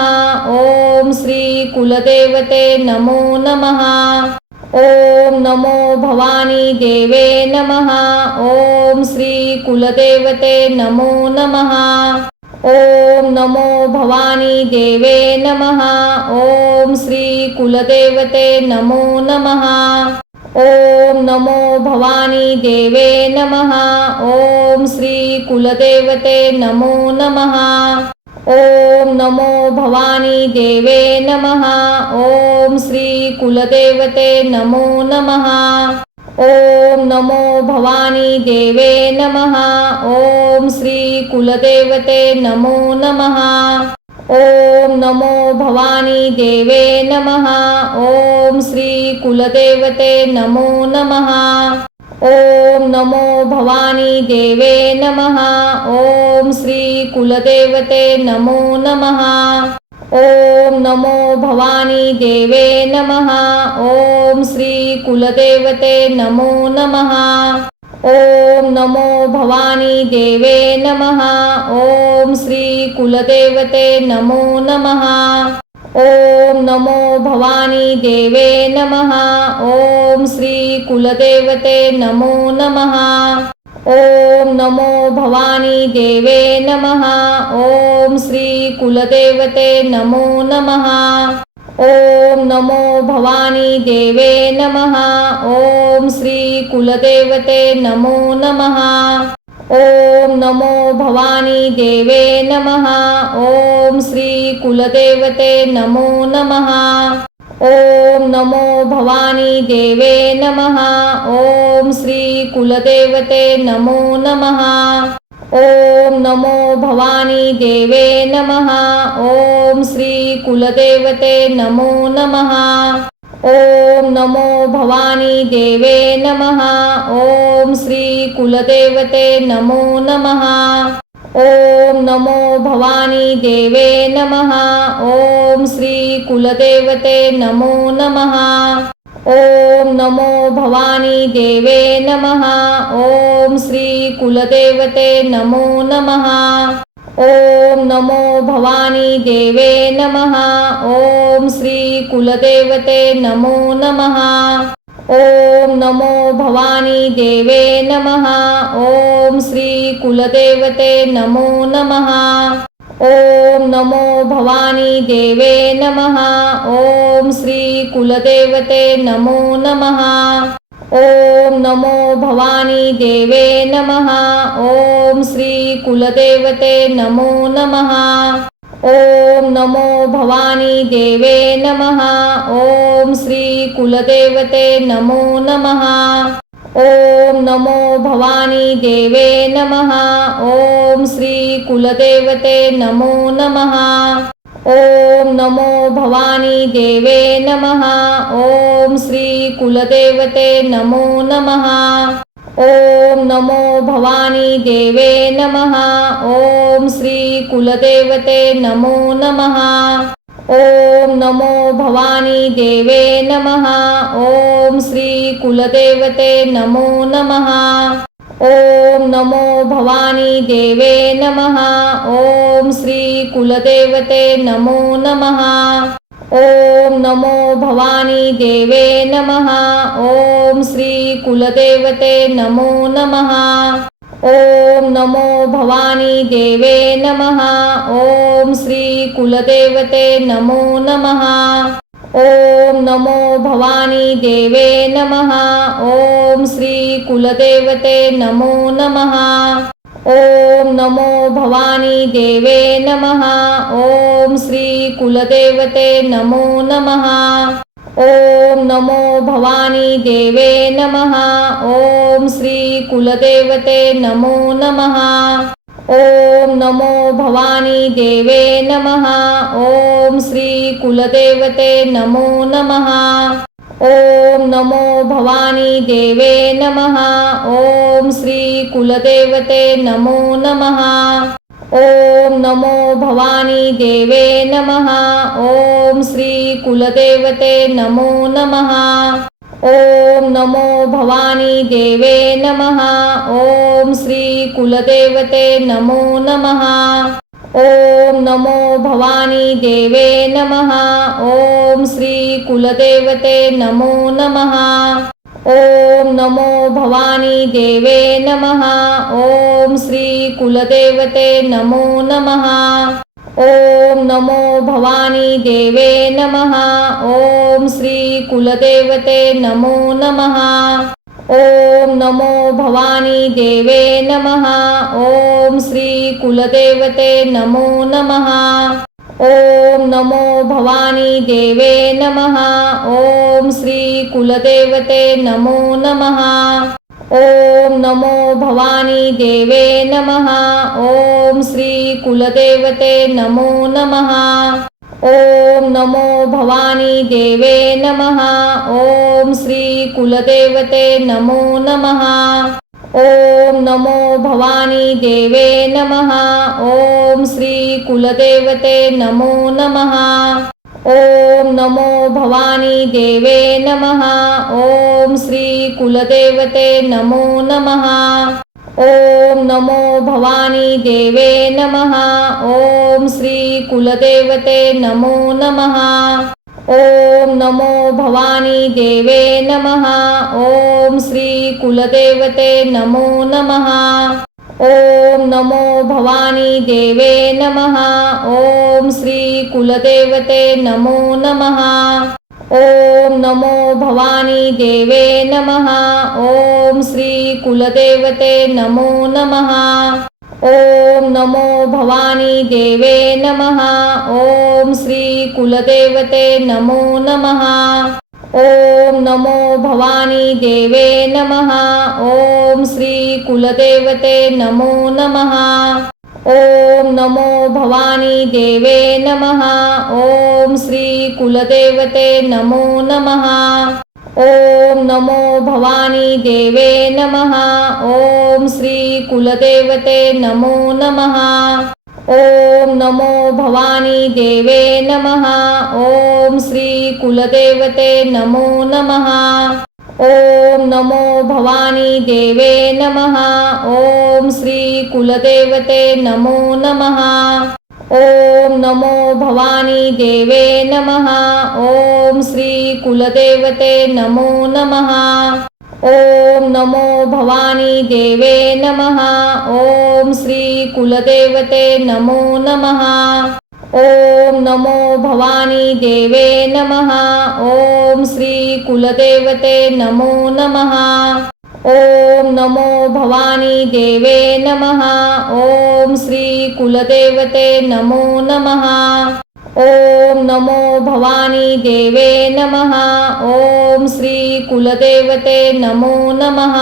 ओम श्री कुलदेवते नमो नमः। ओम नमो भवानी देवे नमः। ओम श्री कुलदेवते नमो नमः। ओम नमो भवानी देवे नमः। ओम श्री कुलदेवते नमो नमः। ओम नमो भवानी देवे नमः। ओम श्री कुलदेवते नमो नमः। ओम नमो भवानी देवे नमः। ओम श्री कुलदेवते नमो नमः। ओम नमो भवानी देवे नमः। ओम श्री कुलदेवते नमो नमः। ओम नमो भवानी देवे नमः। ओम श्री कुलदेवते नमो नमः। ओम नमो भवानी देवे नमः। ओम श्री कुलदेवते नमो नमः। ओम नमो भवानी देवे नमः। ओम श्री कुलदेवते नमो नमः। ओम नमो भवानी देवे नमः। ओम श्री कुलदेवते नमो नमः। ओम नमो भवानी देवे नमः। ओम श्री कुलदेवते नमो नमः। ओम नमो भवानी देवे नमः। ओम श्री कुलदेवते नमो नमः। ओम नमो भवानी देवे नमः। ओम श्री कुलदेवते नमो नमः। ओम नमो भवानी देवे नमः। ओम श्री कुलदेवते नमो नमः। ओम नमो भवानी देवे नमः। ओम श्री कुलदेवते नमो नमः। ओम नमो भवानी देवे नमः। ओम श्री कुलदेवते नमो नमः। ओम नमो भवानी देवे नमः। ओम श्री कुलदेवते नमो नमः। ओम नमो भवानी देवे नमः। ओम श्री कुलदेवते नमो नमः। ओम नमो भवानी देवे नमः। ओम श्री कुलदेवते नमो नमः। ओम नमो भवानी देवे नमः। ओम श्री कुलदेवते नमो नमः। ओम नमो भवानी देवे नमः। ओम श्री कुलदेवते नमो नमः। ओम नमो भवानी देवे नमः। ओम श्री कुलदेवते नमो नमः। ओम नमो भवानी देवे नमः। ओम श्री कुलदेवते नमो नमः। ओम नमो भवानी देवे नमः। ओम श्री कुलदेवते नमो नमः। ओम नमो भवानी देवे नमः। ओम श्री कुलदेवते नमो नमः। ओम नमो भवानी देवे नमः। ओम श्री कुलदेवते नमो नमः। ओम नमो भवानी देवे नमः। ओम श्री कुलदेवते नमो नमः। ओम नमो भवानी देवे नमः। ओम श्री कुलदेवते नमो नमः। ओम नमो भवानी देवे नमः। ओम श्री कुलदेवते नमो नमः। ओम नमो भवानी देवे नमः। ओम श्री कुलदेवते नमो नमः। ओम नमो भवानी देवे नमः। ओम श्री कुलदेवते नमो नमः। ओम नमो भवानी देवे नमः। ओम श्री कुलदेवते नमो नमः। ओम नमो भवानी देवे नमः। ओम श्री कुलदेवते नमो नमः। ओम नमो भवानी देवे नमः। ओम श्री कुलदेवते नमो नमः। ओम नमो भवानी देवे नमः। ओम श्री कुलदेवते नमो नमः। ओम नमो भवानी देवे नमः। ओम श्री कुलदेवते नमो नमः। ओम नमो भवानी देवे नमः। ओम श्री कुलदेवते नमो नमः। ओम नमो भवानी देवे नमः। ओम श्री कुलदेवते नमो नमः। ओम नमो भवानी देवे नमः। ओम श्री कुलदेवते नमो नमः। ओम नमो भवानी देवे नमः। ओम श्री कुलदेवते नमो नमः। ओम नमो भवानी देवे नमः। ओम श्री कुलदेवते नमो नमः। ओम नमो भवानी देवे नमः। ओम श्री कुलदेवते नमो नमः। ओम नमो भवानी देवे नमः। ओम श्री कुलदेवते नमो नमः। ओम नमो भवानी देवे नमः। ओम श्री कुलदेवते नमो नमः। ओम नमो भवानी देवे नमः। ओम श्री कुलदेवते नमो नमः। ओम नमो भवानी देवे नमः। ओम श्री कुलदेवते नमो नमः। ओम नमो भवानी देवे नमः। ओम श्री कुलदेवते नमो नमः। ओम नमो भवानी देवे नमः। ओम श्री कुलदेवते नमो नमः। ओम नमो भवानी देवे नमः। ओम श्री कुलदेवते नमो नमः। ओम नमो भवानी देवे नमः। ओम श्री कुलदेवते नमो नमः। ओम नमो भवानी देवे नमः। ओम श्री कुलदेवते नमो नमः। ओम नमो भवानी देवे नमः। ओम श्री कुलदेवते नमो नमः। ओम नमो भवानी देवे नमः। ओम श्री कुलदेवते नमो नमः। ओम नमो भवानी देवे नमः। ओम श्री कुलदेवते नमो नमः। ओम नमो भवानी देवे नमः। ओम श्री कुलदेवते नमो नमः। ओम नमो भवानी देवे नमः। ओम श्री कुलदेवते नमो नमः। ओम नमो भवानी देवे नमः। ओम श्री कुलदेवते नमो नमः। ओम नमो भवानी देवे नमः। ओम श्री कुलदेवते नमो नमः। ओम नमो भवानी देवे नमः। ओम श्री कुलदेवते नमो नमः। ओम नमो भवानी देवे नमः। ओम कुलदेवते नमो नमः। ओम नमो भवानी देवे नमः। ओम श्री कुलदेवते नमो नमः। ओम नमो भवानी देवे नमः। ओम श्री कुलदेवते नमो नमः।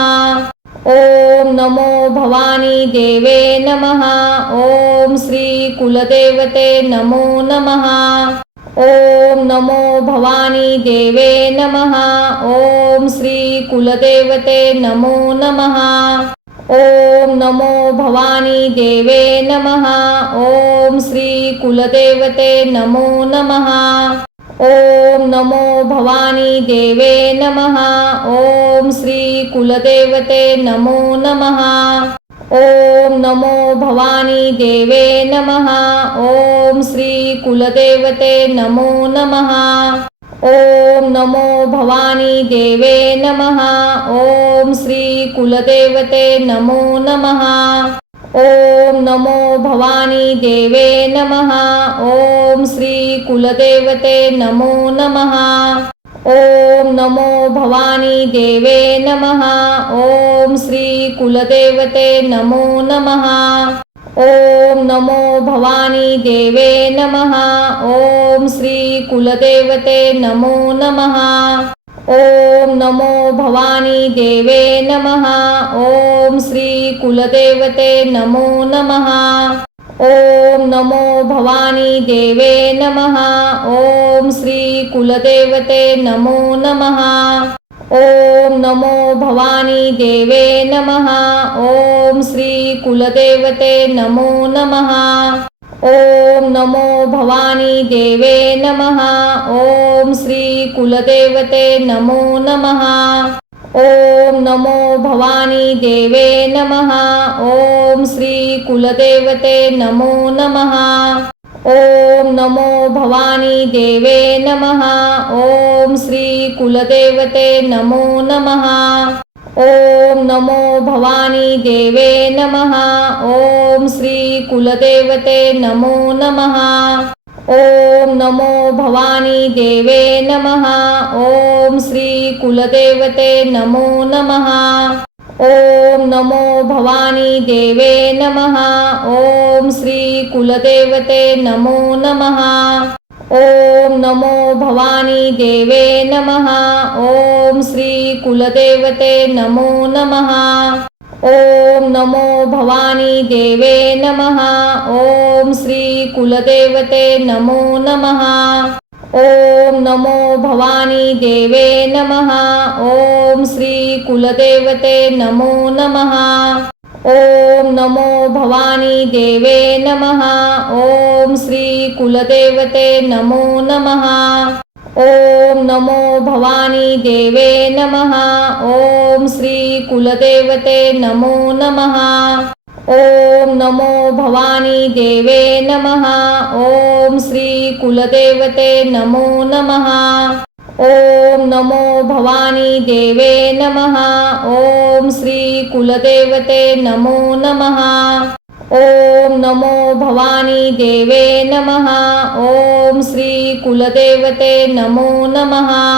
ओम नमो भवानी देवे नमः। ओम श्री कुलदेवते नमो नमः। ओम नमो भवानी देवे नमः। ओम श्री कुलदेवते नमो नमः। ओम नमो भवानी देवे नमः। ओम श्री कुलदेवते नमो नमः। ओम नमो भवानी देवे नमः। ओम श्री कुलदेवते नमो नमः। ओम नमो भवानी देवे नमः। ओम श्री कुलदेवते नमो नमः। ओम नमो भवानी देवे नमः। ओम श्री कुलदेवते नमो नमः। ओम नमो भवानी देवे नमः। ओम श्री कुलदेवते नमो नमः। ओम नमो भवानी देवे नमः। ओम श्री कुलदेवते नमो नमः। ओम नमो भवानी देवे नमः। ओम श्री कुलदेवते नमो नमः। ओम नमो भवानी देवे नमः। ओम श्री कुलदेवते नमो नमः। ओम नमो भवानी देवे नमः। ओम श्री कुलदेवते नमो नमः। ओम नमो भवानी देवे नमः। ओम श्री कुलदेवते नमो नमः। ओम नमो भवानी देवे नमः। ओम श्री कुलदेवते नमो नमः। ओम नमो भवानी देवे नमः। ओम श्री कुलदेवते नमो नमः। ओम नमो भवानी देवे नमः। ओम श्री कुलदेवते नमो नमः। ओम नमो भवानी देवे नमः। ओम श्री कुलदेवते नमो नमः। ओम नमो भवानी देवे नमः। ओम श्री कुलदेवते नमो नमः। ओम नमो भवानी देवे नमः। ओम श्री कुलदेवते नमो नमः। ओम नमो भवानी देवे नमः। ओम श्री कुलदेवते नमो नमः। ओम नमो भवानी देवे नमः। ओम श्री कुलदेवते नमो नमः। ओम नमो भवानी देवे नमः। ओम श्री कुलदेवते नमो नमः। ओम नमो भवानी देवे नमः। ओम श्री कुलदेवते नमो नमः। ओम नमो भवानी देवे नमः। ओम श्री कुलदेवते नमो नमः। ओम नमो भवानी देवे नमः। ओम श्री कुलदेवते नमो नमः। ओम नमो भवानी देवे नमः। ओम श्री कुलदेवते नमो नमः। ओम नमो भवानी देवे नमः। ओम श्री कुलदेवते नमो नमः।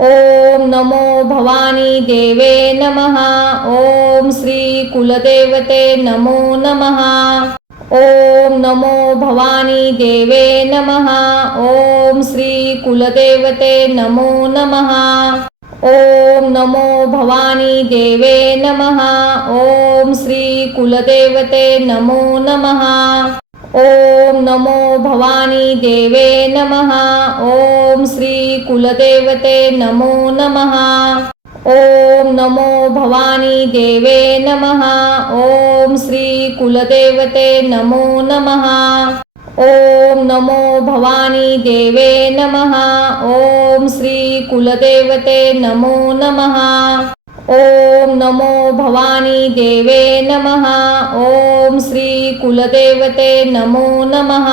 ओम नमो भवानी देवे नमः। ओम श्री कुलदेवते नमो नमः। ओम नमो भवानी देवे नमः। ओम श्री कुलदेवते नमो नमः। ओम नमो भवानी देवे नमः। ओम श्री कुलदेवते नमो नमः। ओम नमो भवानी देवे नमः। ओम श्री कुलदेवते नमो नमः। ओम नमो भवानी देवे नमः। ओम श्री कुलदेवते नमो नमः। ओम नमो भवानी देवे नमः। ओम श्री कुलदेवते नमो नमः। ओम नमो भवानी देवे नमः। ओम श्री कुलदेवते नमो नमः।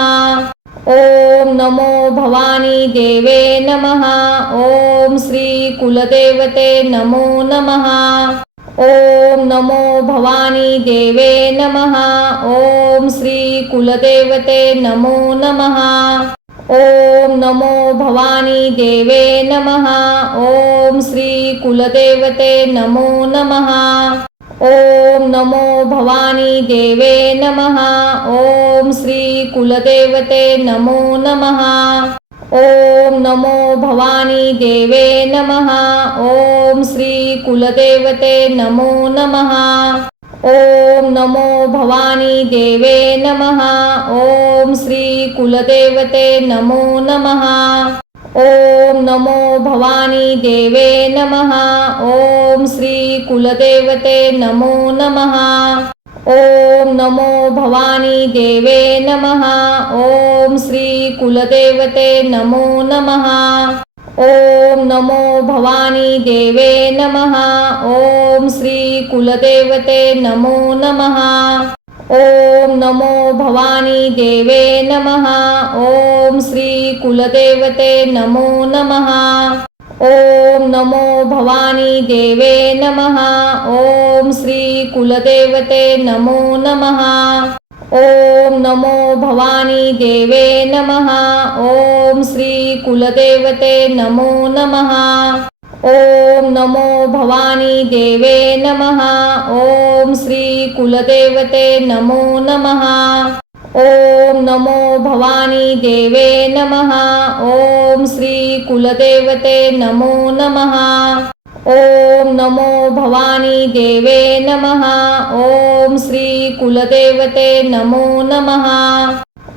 ओम नमो भवानी देवे नमः। ओम श्री कुलदेवते नमो नमः। ओम नमो भवानी देवे नमः। ओम श्री कुलदेवते नमो नमः। ओम नमो भवानी देवे नमः। ओम श्री कुलदेवते नमो नमः। ओम नमो भवानी देवे नमः। ओम श्री कुलदेवते नमो नमः। ओम नमो भवानी देवे नमः। ओम श्री कुलदेवते नमो नमः। ओम नमो भवानी देवे नमः। ओम श्री कुलदेवते नमो नमः। ओम नमो भवानी देवे नमः। ओम श्री कुलदेवते नमो नमः। ओम नमो भवानी देवे नमः। ओम श्री कुलदेवते नमो नमः। ओम नमो भवानी देवे नमः। ओम श्री कुलदेवते नमो नमः। ओम नमो भवानी देवे नमः। ओम श्री कुलदेवते नमो नमः। ओम नमो भवानी देवे नमः। ओम श्री कुलदेवते नमो नमः। ओम नमो भवानी देवे नमः। ओम श्री कुलदेवते नमो नमः। ओम नमो भवानी देवे नमः। ओम श्री कुलदेवते नमो नमः। ओम नमो भवानी देवे नमः। ओम श्री कुलदेवते नमो नमः। ओम नमो भवानी देवे नमः। ओम श्री कुलदेवते नमो नमः।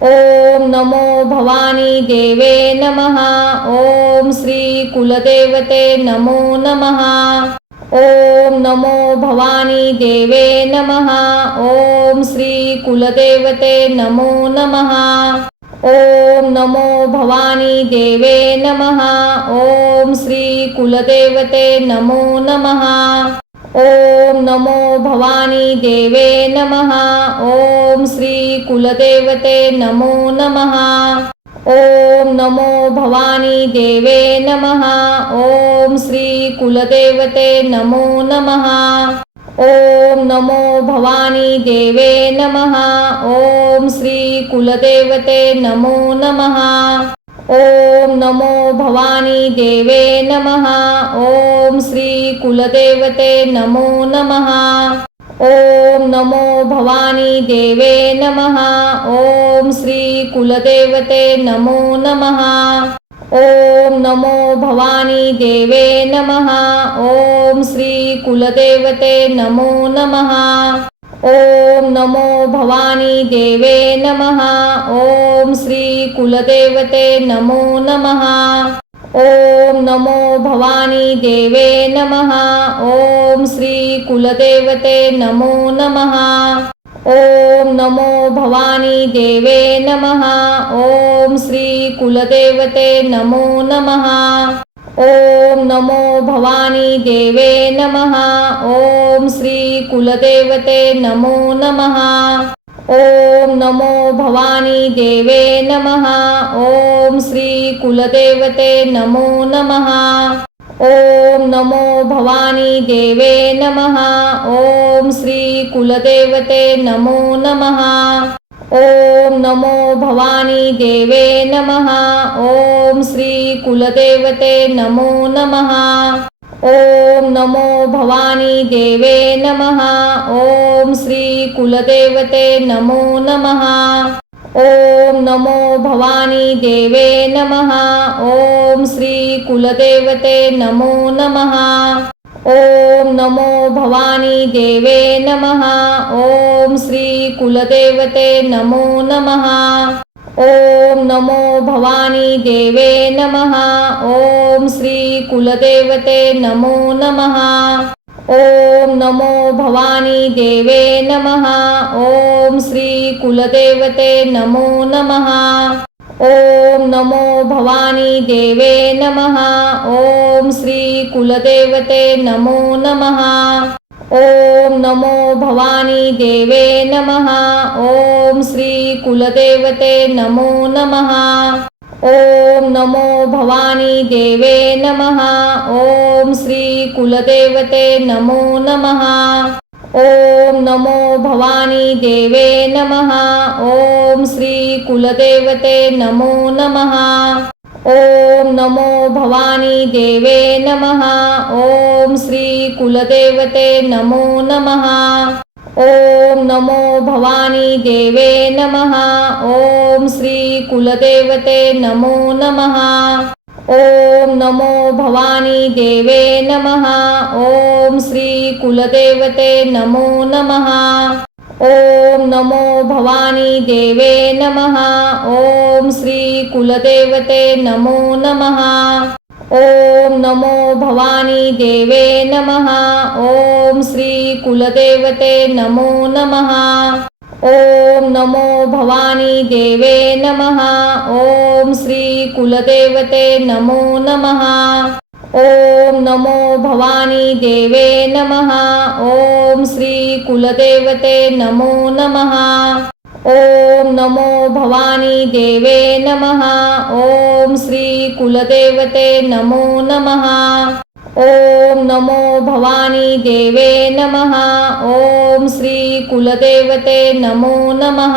ओम नमो भवानी देवे नमः। ओम श्री कुलदेवते नमो नमः। ओम नमो भवानी देवे नमः। ओम श्री कुलदेवते नमो नमः। ओम नमो भवानी देवे नमः। ओम श्री कुलदेवते नमो नमः। ओम नमो भवानी देवे नमः। ओम श्री कुलदेवते नमो नमः। ओम नमो भवानी देवे नमः। ओम श्री कुलदेवते नमो नमः। ओम नमो भवानी देवे नमः। ओम श्री कुलदेवते नमो नमः। ओम नमो भवानी देवे नमः। ओम श्री कुलदेवते नमो नमः। ओम नमो भवानी देवे नमः। ओम श्री कुलदेवते नमो नमः। ओम नमो भवानी देवे नमः। ओम श्री कुलदेवते नमो नमः। ओम नमो भवानी देवे नमः। ओम श्री कुलदेवते नमो नमः। ओम नमो भवानी देवे नमः। ओम श्री कुलदेवते नमो नमः। ओम नमो भवानी देवे नमः। ओम श्री कुलदेवते नमो नमः। ओम नमो भवानी देवे नमः। ओम श्री कुलदेवते नमो नमः। ओम नमो भवानी देवे नमः। ओम श्री कुलदेवते नमो नमः। ओम नमो भवानी देवे नमः। ओम श्री कुलदेवते नमो नमः। ओम नमो भवानी देवे नमः। ओम श्री कुलदेवते नमो नमः। ओम नमो भवानी देवे नमः। ओम श्री कुलदेवते नमो नमः। ओम नमो भवानी देवे नमः। ओम श्री कुलदेवते नमो नमः। ओम नमो भवानी देवे नमः। ओम श्री कुलदेवते नमो नमः। ओम नमो भवानी देवे नमः। ओम श्री कुलदेवते नमो नमः। ओम नमो भवानी देवे नमः। ओम श्री कुलदेवते नमो नमः। ओम नमो भवानी देवे नमः। ओम श्री कुलदेवते नमो नमः। ओम नमो भवानी देवे नमः। ओम श्री कुलदेवते नमो नमः। ओम नमो भवानी देवे नमः। ओम श्री कुलदेवते नमो नमः। ओम नमो भवानी देवे नमः। ओम श्री कुलदेवते नमो नमः। ओम नमो भवानी देवे नमः। ओम श्री कुलदेवते नमो नमः। ओम नमो भवानी देवे नमः। ओम श्री कुलदेवते नमो नमः। ओम नमो भवानी देवे नमः। ओम श्री कुलदेवते नमो नमः। ओम नमो भवानी देवे नमः। ओम श्री कुलदेवते नमो नमः। ओम नमो भवानी देवे नमः। ओम श्री कुलदेवते नमो नमः। ओम नमो भवानी देवे नमः। ओम श्री कुलदेवते नमो नमः। ओम नमो भवानी देवे नमः। ओम श्री कुलदेवते नमो नमः। ओम नमो भवानी देवे नमः। ओम श्री कुलदेवते नमो नमः। ओम नमो भवानी देवे नमः। ओम श्री कुलदेवते नमो नमः।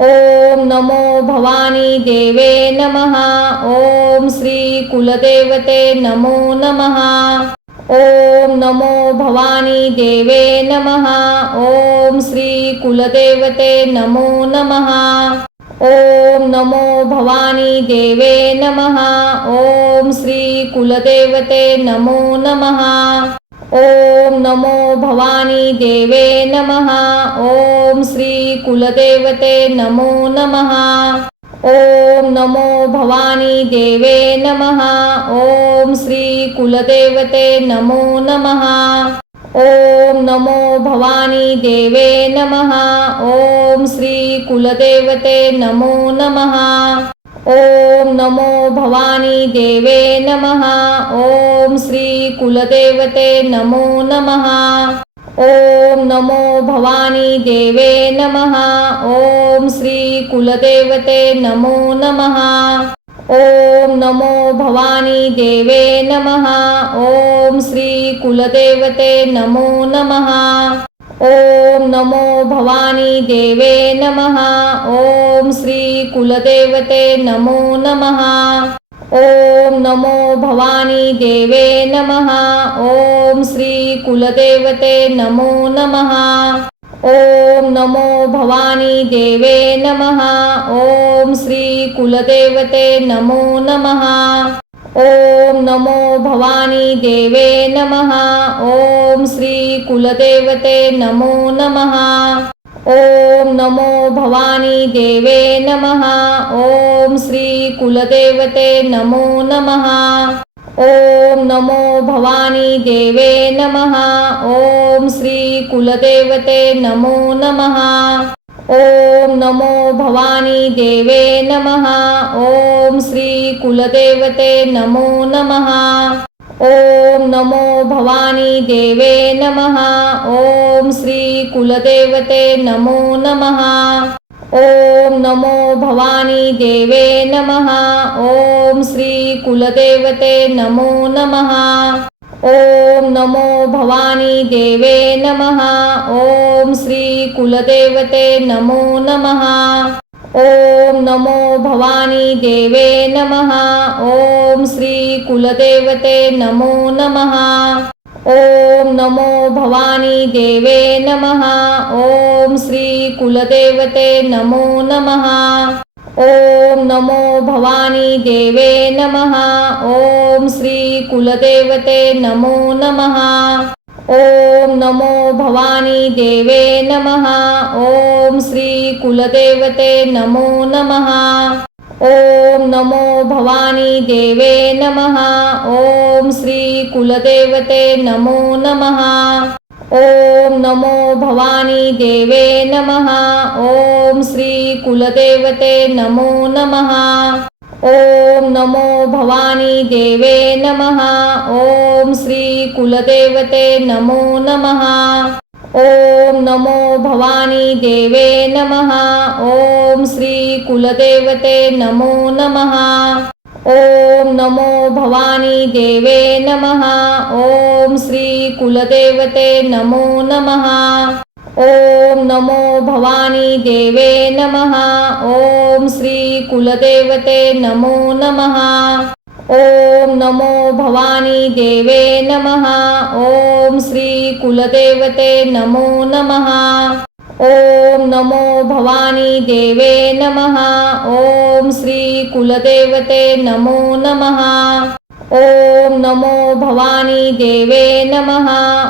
ओम नमो भवानी देवे नमः। ओम श्री कुलदेवते नमो नमः। ओम नमो भवानी देवे नमः। ओम श्री कुलदेवते नमो नमः। ओम नमो भवानी देवे नमः। ओम श्री कुलदेवते नमो नमः। ओम नमो भवानी देवे नमः। ओम श्री कुलदेवते नमो नमः। ओम नमो भवानी देवे नमः। ओम श्री कुलदेवते नमो नमः। ओम नमो भवानी देवे नमः। ओम श्री कुलदेवते नमो नमः। ओम नमो भवानी देवे नमः। ओम श्री कुलदेवते नमो नमः। ओम नमो भवानी देवे नमः। ओम श्री कुलदेवते नमो नमः। ओम नमो भवानी देवे नमः। ओम श्री कुलदेवते नमो नमः। ओम नमो भवानी देवे नमः। ओम श्री कुलदेवते नमो नमः। ओम नमो भवानी देवे नमः। ओम श्री कुलदेवते नमो नमः। ओम नमो भवानी देवे नमः। ओम श्री कुलदेवते नमो नमः। ओम नमो भवानी देवे नमः। ओम श्री कुलदेवते नमो नमः। ओम नमो भवानी देवे नमः। ओम श्री कुलदेवते नमो नमः। ओम नमो भवानी देवे नमः। ओम श्री कुलदेवते नमो नमः। ओम नमो भवानी देवे नमः। ओम श्री कुलदेवते नमो नमः। ओम नमो भवानी देवे नमः। ओम श्री कुलदेवते नमो नमः। ओम नमो भवानी देवे नमः। ओम श्री कुलदेवते नमो नमः। ओम नमो भवानी देवे नमः। ओम श्री कुलदेवते नमो नमः। ओम नमो भवानी देवे नमः। ओम श्री कुलदेवते नमो नमः। ओम नमो भवानी देवे नमः। ओम श्री कुलदेवते नमो नमः। ओम नमो भवानी देवे नमः। ओम श्री कुलदेवते नमो नमः। ओम नमो भवानी देवे नमः। ओम श्री कुलदेवते नमो नमः। ओम नमो भवानी देवे नमः। ओम श्री कुलदेवते नमो नमः। ओम नमो भवानी देवे नमः। ओम श्री कुलदेवते नमो नमः। ओम नमो भवानी देवे नमः। ओम श्री कुलदेवते नमो नमः। ओम नमो भवानी देवे नमः। ओम श्री कुलदेवते नमो नमः। ओम नमो भवानी देवे नमः। ओम श्री कुलदेवते नमो नमः। ओम नमो भवानी देवे नमः। ओम श्री कुलदेवते नमो नमः। ओम नमो भवानी देवे नमः। ओम श्री कुलदेवते नमो नमः। ओम नमो भवानी देवे नमः। ओम श्री कुलदेवते नमो नमः। ओम नमो भवानी देवे नमः।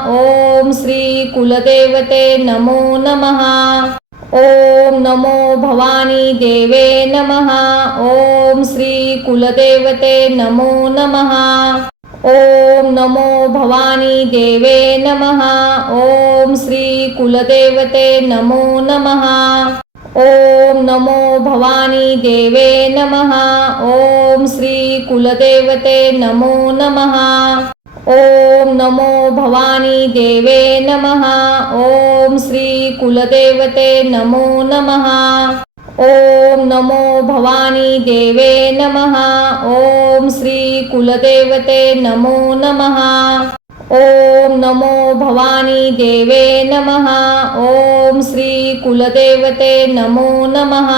ओम श्री कुलदेवते नमो नमः। ओम नमो भवानी देवे नमः। ओम श्री कुलदेवते नमो नमः। ओम नमो भवानी देवे नमः। ओम श्री कुलदेवते नमो नमः। ओम नमो भवानी देवे नमः। ओम श्री कुलदेवते नमो नमः। ओम नमो भवानी देवे नमः। ओम श्री कुलदेवते नमो नमः। ओम नमो भवानी देवे नमः। ओम श्री कुलदेवते नमो नमः। ओम नमो भवानी देवे नमः। ओम श्री कुलदेवते नमो नमः।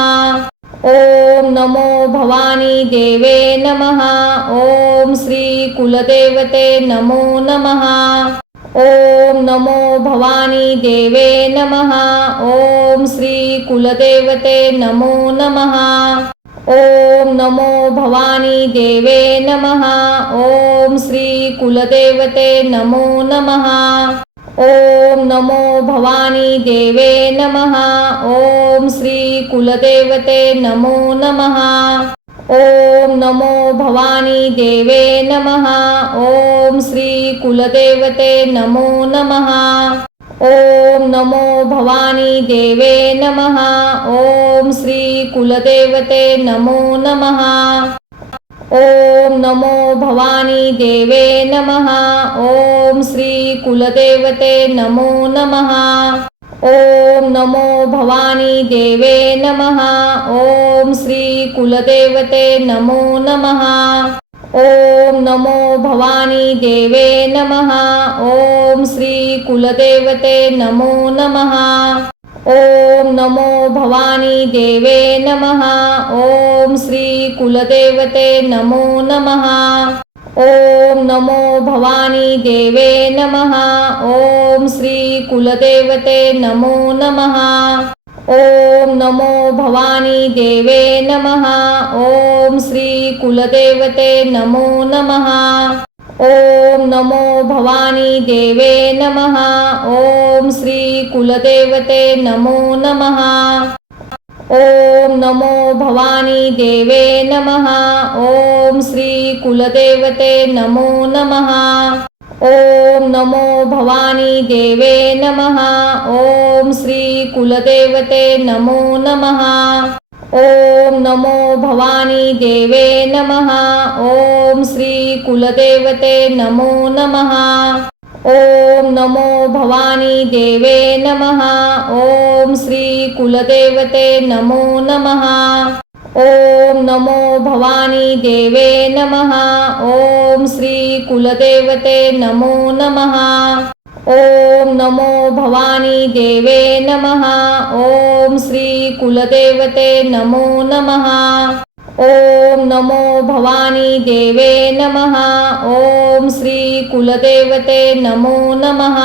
ओम नमो भवानी देवे नमः। ओम श्री कुलदेवते नमो नमः। ओम नमो भवानी देवे नमः। ओम श्री कुलदेवते नमो नमः। ओम नमो भवानी देवे नमः। ओम श्री कुलदेवते नमो नमः। ओम नमो भवानी देवे नमः। ओम श्री कुलदेवते नमो नमः। ओम नमो भवानी देवे नमः। ओम श्री कुलदेवते नमो नमः। ओम नमो भवानी देवे नमः। ओम श्री कुलदेवते नमो नमः। ओम नमो भवानी देवे नमः। ओम श्री कुलदेवते नमो नमः। ओम नमो भवानी देवे नमः। ओम श्री कुलदेवते नमो नमः। ओम नमो भवानी देवे नमः। ओम श्री कुलदेवते नमो नमः। ओम नमो भवानी देवे नमः। ओम श्री कुलदेवते नमो नमः। ओम नमो भवानी देवे नमः। ओम श्री कुलदेवते नमो नमः। ओम नमो भवानी देवे नमः। ओम श्री कुलदेवते नमो नमः। ओम नमो भवानी देवे नमः। ओम श्री कुलदेवते नमो नमः। ओम नमो भवानी देवे नमः। ओम श्री कुलदेवते नमो नमः। ओम नमो भवानी देवे नमः। ओम श्री कुलदेवते नमो नमः। ओम नमो भवानी देवे नमः। ओम श्री कुलदेवते नमो नमः। ओम नमो भवानी देवे नमः। ओम श्री कुलदेवते नमो नमः। ओम नमो भवानी देवे नमः। ओम श्री कुलदेवते नमो नमः। ओम नमो भवानी देवे नमः। ओम श्री कुलदेवते नमो नमः। ओम नमो भवानी देवे नमः। ओम श्री कुलदेवते नमो नमः।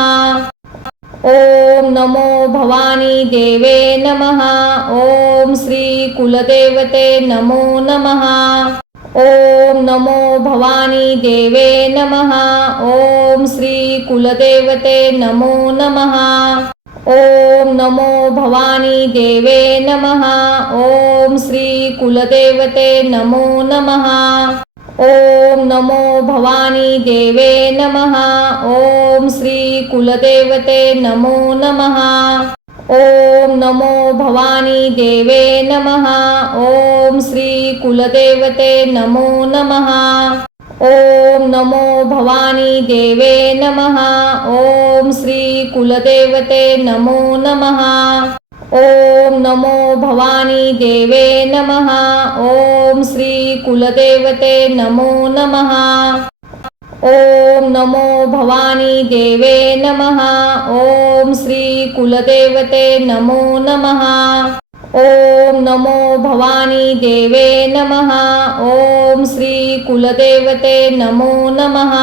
ओम नमो भवानी देवे नमः। ओम श्री कुलदेवते नमो नमः। ओम नमो भवानी देवे नमः। ओम श्री कुलदेवते नमो नमः। ओम नमो भवानी देवे नमः। ओम श्री कुलदेवते नमो नमः। ओम नमो भवानी देवे नमः। ओम श्री कुलदेवते नमो नमः। ओम नमो भवानी देवे नमः। ओम श्री कुलदेवते नमो नमः। ओम नमो भवानी देवे नमः। ओम श्री कुलदेवते नमो नमः। ओम नमो भवानी देवे नमः। ओम श्री कुलदेवते नमो नमः। ओम नमो भवानी देवे नमः। ओम श्री कुलदेवते नमो नमः। ओम नमो भवानी देवे नमः। ओम श्री कुलदेवते नमो नमः।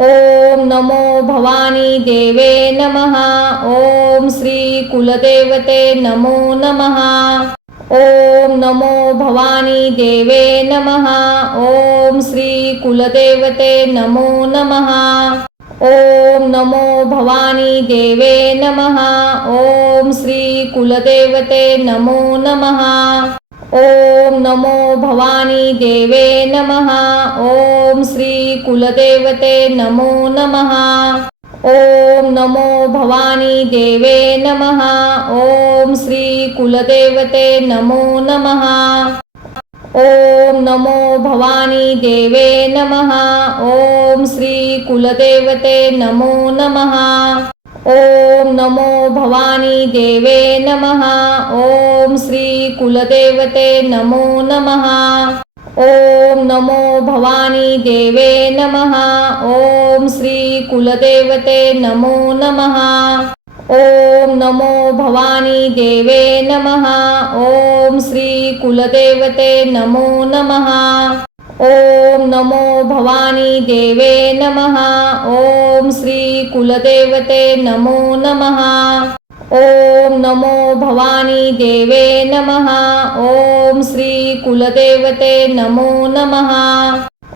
ओम नमो भवानी देवे नमः। ओम श्री कुलदेवते नमो नमः। ओम नमो भवानी देवे नमः। ओम श्री कुलदेवते नमो नमः। ओम नमो भवानी देवे नमः। ओम श्री कुलदेवते नमो नमः। ओम नमो भवानी देवे नमः। ओम श्री कुलदेवते नमो नमः। ओम नमो भवानी देवे नमः। ओम श्री कुलदेवते नमो नमः। ओम नमो भवानी देवे नमः। ओम श्री कुलदेवते नमो नमः। ओम नमो भवानी देवे नमः। ओम श्री कुलदेवते नमो नमः। ओम नमो भवानी देवे नमः। ओम श्री कुलदेवते नमो नमः। ओम नमो भवानी देवे नमः। ओम श्री कुलदेवते नमो नमः। ओम नमो भवानी देवे नमः। ओम श्री कुलदेवते नमो नमः। ओम नमो भवानी देवे नमः। ओम श्री कुलदेवते नमो नमः।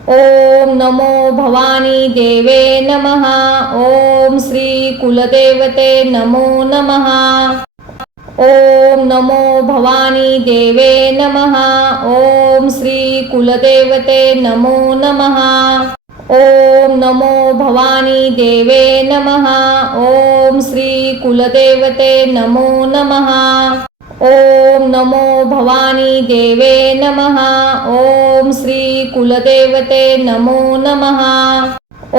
ओम नमो भवानी देवे नमः। ओम श्री कुलदेवते नमो नमः। ओम नमो भवानी देवे नमः। ओम श्री कुलदेवते नमो नमः। ओम नमो भवानी देवे नमः। ओम श्री कुलदेवते नमो नमः। ओम नमो भवानी देवे नमः। ओम श्री कुलदेवते नमो नमः।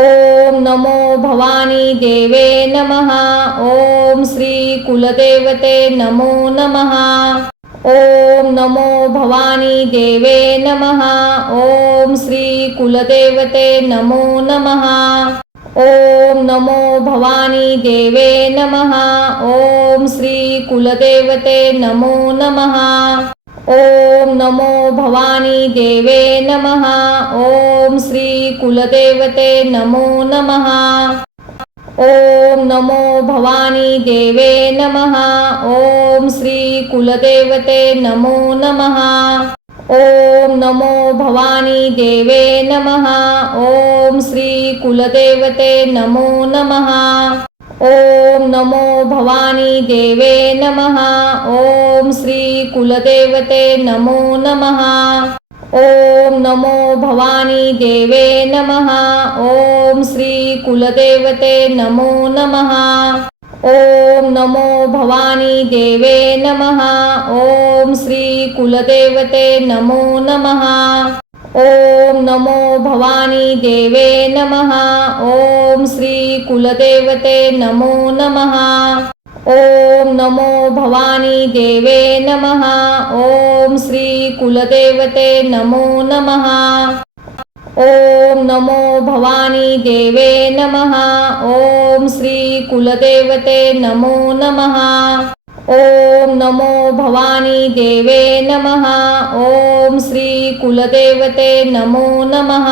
ओम नमो भवानी देवे नमः। ओम श्री कुलदेवते नमो नमः। ओम नमो भवानी देवे नमः। ओम श्री कुलदेवते नमो नमः। ओम नमो भवानी देवे नमः। ओम श्री कुलदेवते नमो नमः। ओम नमो भवानी देवे नमः। ओम श्री कुलदेवते नमो नमः। ओम नमो भवानी देवे नमः। ओम श्री कुलदेवते नमो नमः। ओम नमो भवानी देवे नमः। ओम श्री कुलदेवते नमो नमः। ओम नमो भवानी देवे नमः। ओम श्री कुलदेवते नमो नमः। ओम नमो भवानी देवे नमः। ओम श्री कुलदेवते नमो नमः। ओम नमो भवानी देवे नमः। ओम श्री कुलदेवते नमो नमः। ओम नमो भवानी देवे नमः। ओम श्री कुलदेवते नमो नमः। ओम नमो भवानी देवे नमः। ओम श्री कुलदेवते नमो नमः। ओम नमो भवानी देवे नमः। ओम श्री कुलदेवते नमो नमः। ओम नमो भवानी देवे नमः। ओम श्री कुलदेवते नमो नमः।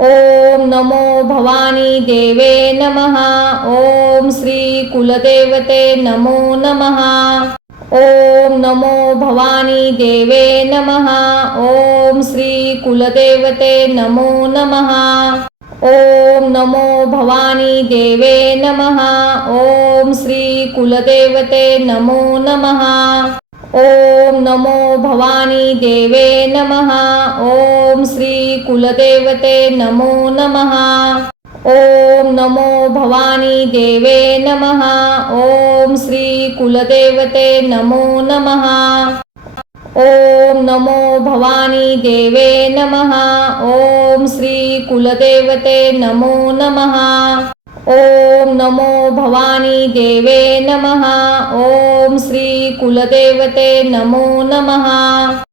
ओम नमो भवानी देवे नमः। ओम श्री कुलदेवते नमो नमः। ओम नमो भवानी देवे नमः। ओम श्री कुलदेवते नमो नमः। ओम नमो भवानी देवे नमः। ओम श्री कुलदेवते नमो नमः। ओम नमो भवानी देवे नमः। ओम श्री कुलदेवते नमो नमः। ओम नमो भवानी देवे नमः। ओम श्री कुलदेवते नमो नमः। ओम नमो भवानी देवे नमः। ओम श्री कुलदेवते नमो नमः। ओम नमो भवानी देवे नमः. ओम श्री कुलदेवते नमो नमः.